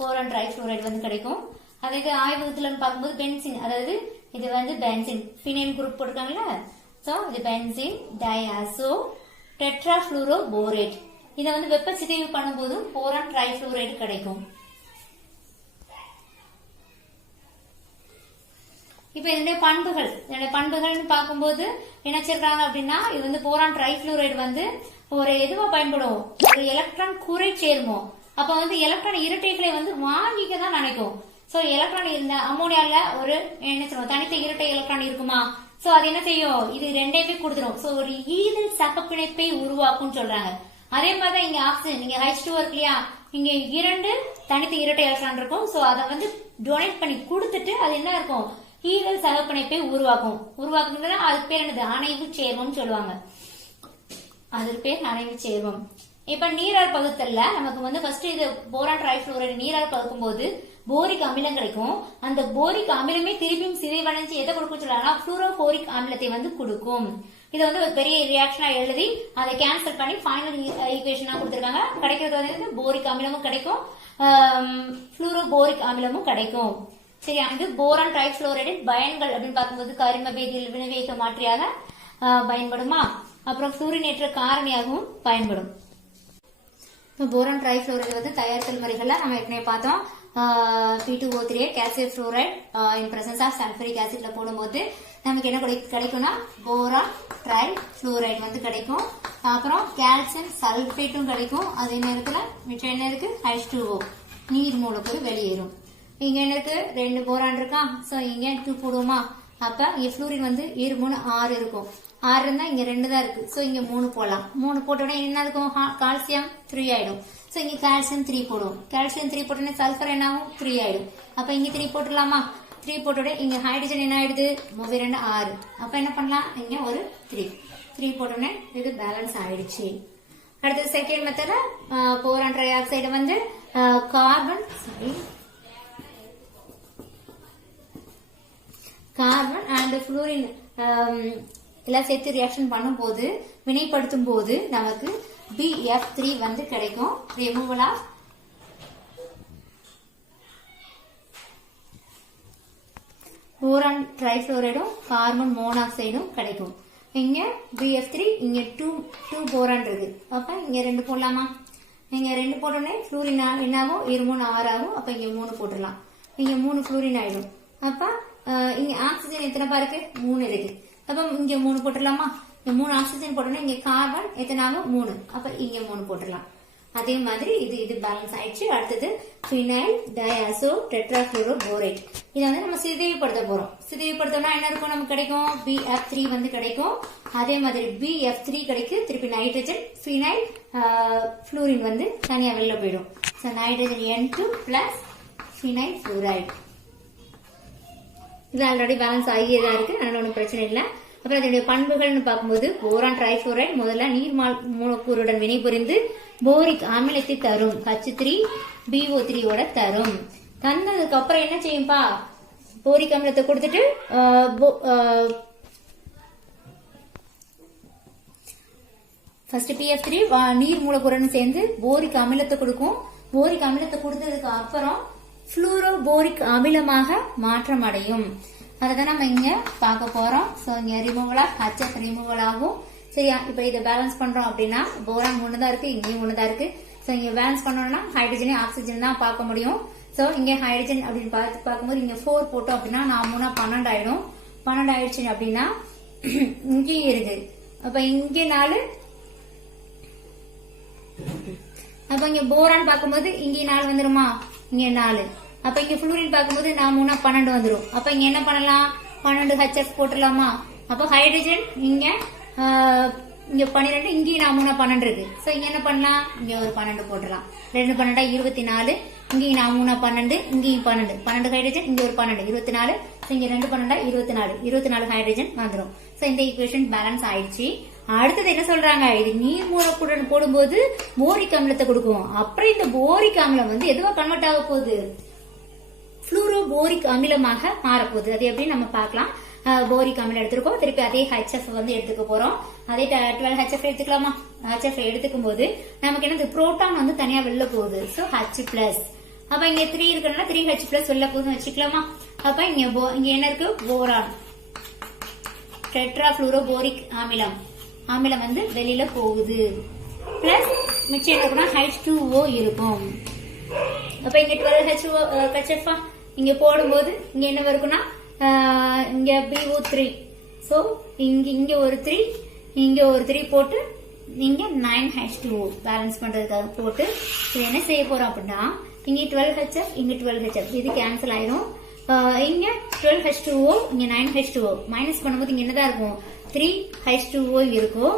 போரான் ட்ரைஃபுளோரைடு வந்து கிடைக்கும். அதுக்கு ஆய்வகத்துல பார்க்கும்போது பென்சின், அதாவது இது வந்து பென்சின் பினைல் குரூப் போட்டிருக்காங்கல்ல, சோ இது பென்சின் டைஅசோ டெட்ராஃப்ளூரோபோரேட். இதை வந்து வெப்ப சிதைவு பண்ணும்போது போரான் ட்ரைஃபுளோரைடு கிடைக்கும். இப்ப இதனுடைய பண்புகள்னு பார்க்கும்போது என்ன சொல்றாங்க அப்படின்னா, இது வந்து போரான் ட்ரைஃபுளோரைடு வந்து ஒரு எதுவா பயன்படும், ஒரு எலக்ட்ரான் குறை சேர்மம். அப்ப வந்து எலக்ட்ரான் இரட்டைகளை வந்து வாங்கிக்க தான் நினைக்கும். சோ எலக்ட்ரான் இந்த அமோனியால ஒரு என்ன சொல்லுவோம், தனித்த இரட்டை எலக்ட்ரான் இருக்குமா, சோ அது என்ன செய்யும், இது ரெண்டையுமே கொடுத்துரும். சோ ஒரு ஈதல் சகப்பிணைப்பை உருவாக்கும் சொல்றாங்க. அதே மாதிரிதான் இங்க ஆக்சிஜன், இங்க H2 இருக்கு இல்லையா, இங்க 2 தனித்த இரட்டை எலக்ட்ரான் இருக்கும். சோ அதை வந்து டொனேட் பண்ணி கொடுத்துட்டு அது என்ன இருக்கும், ஈதல் சகப்பிணைப்பை உருவாக்குறது. அது பேர் என்னது, அணைவு சேர்மம் சொல்லுவாங்க. அது பேர் அணைவு சேர்மம். இப்ப நீரால் பகுத்தல்ல நமக்கு வந்து ஃபர்ஸ்ட் இது போரான் ட்ரைஃபுளோரைடு நீரால் பகுக்கும் போது போரிக் அமிலம் கிடைக்கும். அந்த போரிக் அமிலமே திருப்பியும் சிதைவடைஞ்சு எதை கொடுக்கும் சொல்றாங்கன்னா புளூரோபோரிக் அமிலத்தை வந்து கொடுக்கும். இதை வந்து ஒரு பெரிய ரியாக்ஷனா எழுதி அதை கேன்சல் பண்ணி ஃபைனல் ஈக்குவேஷனா கொடுத்திருக்காங்க. கிடைக்கிறது வந்து போரிக் அமிலமும் கிடைக்கும், புளூரோபோரிக் அமிலமும் கிடைக்கும். சரியா, இது போரான் ட்ரைஃபுளோரைடின் பயன்கள் அப்படின்னு பார்க்கும்போது கரிம வேதியியல் வினைவேக மாற்றியாக பயன்படுமா, அப்புறம் புளூரினேற்ற காரணியாகவும் பயன்படும். போரான் ட்ரைஃபுளோரைடு வந்து தயாரித்தல் முறைகள்ல நம்ம ஏற்கனவே பார்த்தோம். P2O3 calcium fluoride in presence of sulphuric ஆசிட்ல போடும்போது நமக்கு என்ன கிடைக்கும்னா போரான் ட்ரைஃபுளோரைடு வந்து கிடைக்கும். அப்புறம் கால்சியம் சல்பேட்டும் கிடைக்கும். அதே நேரத்துல மிச்சம் என்ன இருக்கு, H2O நீர் மூலக்கூறு வெளியேறும். இங்க என்ன இருக்கு, 2 போரான் இருக்கா, சோ இங்க 2 போடுவோமா, அப்ப இங்க புளூரின் வந்து 2 3 6 இருக்கும். 6 இருந்தா இங்க 2 தான் இருக்கு, சோ இங்க 3 போடலாம். 3 போட்ட உடனே என்ன இருக்கும், கால்சியம் 3 ஆயிடும். சோ இங்க கால்சியம் 3 போடுவோம். கால்சியம் 3 போட்ட உடனே சல்பர் என்ன ஆகும், 3 ஆயிடும். அப்ப இங்க 3 போட்டுடலாமா, 3 போட்ட உடனே இங்க ஹைட்ரஜன் என்ன ஆயிடுது, 2 6. அப்ப என்ன பண்ணலாம், இங்க ஒரு 3 போட்ட உடனே இது பேலன்ஸ் ஆயிடுச்சு. அடுத்தது second method boron try oxide வந்து கார்பன் அண்ட் புளூரின் எல்லாம் சேர்த்து ரியாக்ஷன் பண்ணும்போது வினைப்படுத்தும் போது நமக்கு BF3 வந்து கிடைக்கும். ரிமூவல் ஆஃப் போரான் ட்ரைஃபுளோரைடும் கார்பன் மோனாக்சைடும் கிடைக்கும். இங்க BF3, இங்க 2 போரான் இருக்கு. அப்ப இங்க 2 போடலாமா, இங்க 2 போட்டோன்னே புளூரின் என்னாகும், 2 3 6 ஆகும். அப்ப இங்க 3 போட்டுடலாம். இங்க 3 புளூரின் ஆயிடும். அப்ப இங்க ஆக்சிஜன் எத்தனை இருக்கு, 3 இருக்கு. அப்ப இங்க 3 போட்டுடலாமா, இங்க 3 ஆக்சிஜன் போட்டோம்னா இங்க கார்பன் எத்தனை ஆகும், 3. அப்ப இங்க 3 போட்டுடலாம். அதே மாதிரி இது பேலன்ஸ் ஆயிடுச்சு. அடுத்தது phenyl diazo tetrafluoroborate. இதை வந்து நம்ம சிதைவுபடுத்த போறோம். சிதைவுபடுத்தோம்னா என்ன இருக்கும், நமக்கு கிடைக்கும் BF3 வந்து கிடைக்கும். அதே மாதிரி BF3 கிடைக்கும், திருப்பி நைட்ரஜன் phenyl fluorine வந்து தனியா வெளில போயிடும். Nitrogen N2 plus phenyl fluoride. இது ஆல்ரெடி பேலன்ஸ் ஆகியதா இருக்கு, அதனால ஒன்றும் பிரச்சனை இல்லை. அப்புறம் அதனுடைய பண்புகள்னு பார்க்கும்போது போரான் ட்ரைஃபுளோரைடு முதல்ல நீர் மூலக்கூறுடன் வினைபுரிந்து போரிக் அமிலத்தை தரும், H3BO3 ஓட தரும். தந்ததுக்கு அப்புறம் என்ன செய்யும்பா, போரிக் அமிலத்தை கொடுத்துட்டு ஃபர்ஸ்ட் PF3 நீர் மூலக்கூறுடன் சேர்ந்து போரிக் அமிலத்தை கொடுக்கும். போரிக் அமிலத்தை கொடுத்ததுக்கு அப்புறம் புளூரோபோரிக் அமிலமாக மாற்றம் அடையும். அதான் நம்ம இங்க பார்க்க போறோம். சோ இங்க ரிமூவல் ஆஃப் HF ரிமூவல் ஆகும். சரியா, இப்ப இதை பேலன்ஸ் பண்றோம் அப்படின்னா போரான் ஒண்ணுதான் இருக்கு, இங்கேயும் ஒண்ணுதான் இருக்கு. சோ இங்க பேலன்ஸ் பண்ணோம்னா ஹைட்ரஜனே ஆக்சிஜன் தான் பார்க்க முடியும். சோ இங்க ஹைட்ரஜன் அப்படின்னு பார்க்கும்போது இங்க 4 போட்டோம் அப்படின்னா 4 12 ஆயிடும். 12 ஆயிடுச்சு அப்படின்னா இங்கேயும் இருக்கு. அப்ப இங்க 4, அப்ப இங்க போரான் பார்க்கும்போது இங்க 4 வந்துருமா, இங்க 4. அப்ப இங்க புளூரின் பார்க்கும்போது 4 12 வந்துரும். அப்ப இங்க என்ன பண்ணலாம், 12 HF போட்டுடலாமா. அப்ப ஹைட்ரஜன் இங்க 12, இங்கேயும் 12 இருக்கு. சோ இங்க என்ன பண்ணலாம், இங்க ஒரு 12 போட்டுடலாம். 2 12 24, இங்கேயும் 12, இங்கேயும் 12 ஹைட்ரஜன், இங்க ஒரு 12 24. இங்க 2 12 24 ஹைட்ரஜன் வந்துரும். சோ இந்த ஈக்குவேஷன் பேலன்ஸ் ஆயிடுச்சு. அடுத்தது என்ன சொல்றாங்க, இது நீர் மூலக்கூறுடன் போடும்போது போரிக் அமிலத்தை கொடுக்கும். அப்புறம் இந்த போரிக் அமிலம் வந்து எதுவா கன்வெர்ட் ஆக போகுது, புளூரோபோரிக் அமிலமாக மாறப்போகுது. அது எப்படி நம்ம பார்க்கலாம். போரிக் அமிலம் எடுத்துருக்கோம், திருப்பி அதே HF வந்து எடுத்துக்க போறோம். அதே 12 HF எடுத்துக்கலாமா. HF எடுத்துக்கும் போது நமக்கு என்னது, புரோட்டான் வந்து தனியா வெளில போகுது. So H+. அப்ப இங்க 3 இருக்கனால 3H+ வெளில போகுதுன்னு வச்சுக்கலாமா. அப்ப இங்க என்ன இருக்கு, போரான் டெட்ராஃப்ளூரோபோரிக் அமிலம் வந்து வெளியில போகுது. பிளஸ் மிச்சம் என்ன இருக்குன்னா H2O இருக்கும். அப்ப இங்க 12 HF இங்க போடும்போது இங்க என்ன இருக்குன்னா இங்க BO3. சோ இங்க ஒரு 3, இங்க ஒரு 3 போட்டு இங்க 9H2O பேலன்ஸ் பண்றதுக்காக போட்டு என்ன செய்ய போறோம் அப்படின்னா, இங்க 12 HF இங்க 12 HF இது கேன்சல் ஆயிரும். இங்க 12H2O இங்க 9H2O மைனஸ் பண்ணும்போது இங்க என்னதான் இருக்கும், 3H2O இருக்கும்.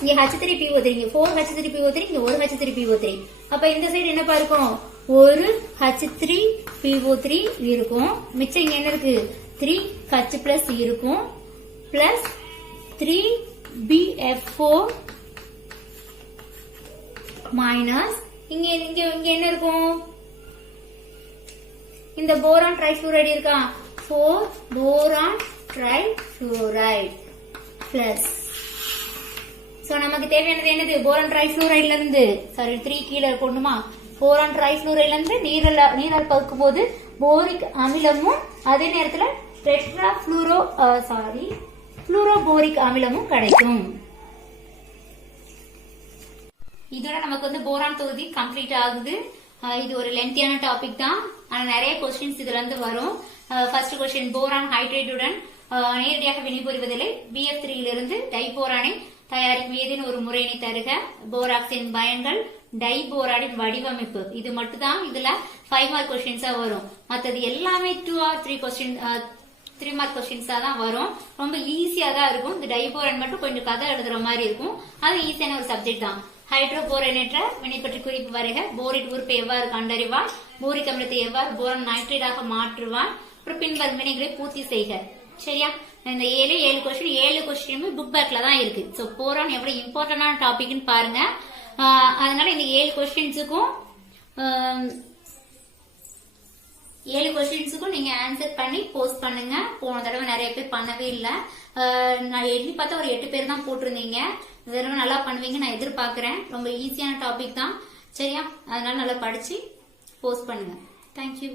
இங்க H3PO3, இங்க 4H3PO3, இங்க ஒரு H3PO3. அப்ப இந்த சைடு என்னப்பா இருக்கும், ஒரு H3PO3 இருக்கும். மிச்சம் இங்க என்ன இருக்கு, 3H+ இருக்கும். பிளஸ் 3BF4 மைனஸ் இங்க என்ன இருக்கும், இந்த போரான் ட்ரைஃபுளோரைடு இருக்கா, 4 போரான் ட்ரைஃபுளோரைடு பிளஸ். சோ நமக்கு தேவையானது என்னது, போரான் ட்ரைஃபுளோரைடுல இருந்து 3 கீழே போடணுமா. போரான் ட்ரைஃபுளோரைடுல இருந்து நீரால் பகுக்கும் போது போரிக் அமிலமும் அதே நேரத்துல புளூரோபோரிக் அமிலமும் கிடைக்கும். இதோட நமக்கு வந்து போரான் தொகுதி கம்ப்ளீட் ஆகுது. இது ஒரு லென்த்தியான டாபிக் தான், ஆனா நிறைய கொஸ்டின்ஸ் இதுல இருந்து வரும். ஃபர்ஸ்ட் கொஸ்டின், போரான் ஹைட்ரேட்டுடன் நேரடியாக வினைபுரிவதில்லை. BF3 இலிருந்து டைபோரானை தயாரிக்கும் ஏதேனும் ஒரு முறையினை தருக. போராக்சின் பயன்கள், டைபோரானின் வடிவமைப்பு. இது மட்டும் தான் இதுல 5 மார்க் கொஸ்டின்ஸா வரும். மற்றது எல்லாமே 2 or 3 மார்க் கொஸ்டின்ஸா தான் வரும். ரொம்ப ஈஸியா தான் இருக்கும். இந்த டைபோரான் மட்டும் கொஞ்சம் கதை எழுதுற மாதிரி இருக்கும். அது ஈஸியான ஒரு சப்ஜெக்ட் தான். ஹைட்ரோபோரேனேற்ற வினை பற்றி குறிப்பு வருக. போரேட் உறுப்பை எவ்வாறு கண்டறிவார், போரிக் அமிலத்தை எவ்வாறு போரான் நைட்ரேட்டாக மாற்றுவார், அப்புறம் பின்வரும் வினைகளை பூர்த்தி செய்க. சரியா, இந்த 7 கொஸ்டின் 7 கொஸ்டினுமே புக் பேக்ல தான் இருக்கு. சோ போரான் எவ்வளவு இம்பார்ட்டன்டான டாபிக்னு பாருங்க. அதனால இந்த 7 கொஸ்டின்ஸுக்கும் நீங்க ஆன்சர் பண்ணி போஸ்ட் பண்ணுங்க. போன தடவை நிறைய பேர் பண்ணவே இல்ல. நான் எண்ணி பார்த்தா ஒரு 8 பேர் தான் போட்டிருந்தீங்க. இந்த தடவை நல்லா பண்ணுவீங்க நான் எதிர்பார்க்கிறேன். ரொம்ப ஈஸியான டாபிக் தான். சரியா, அதனால நல்லா படிச்சு போஸ்ட் பண்ணுங்க. தேங்க்யூ.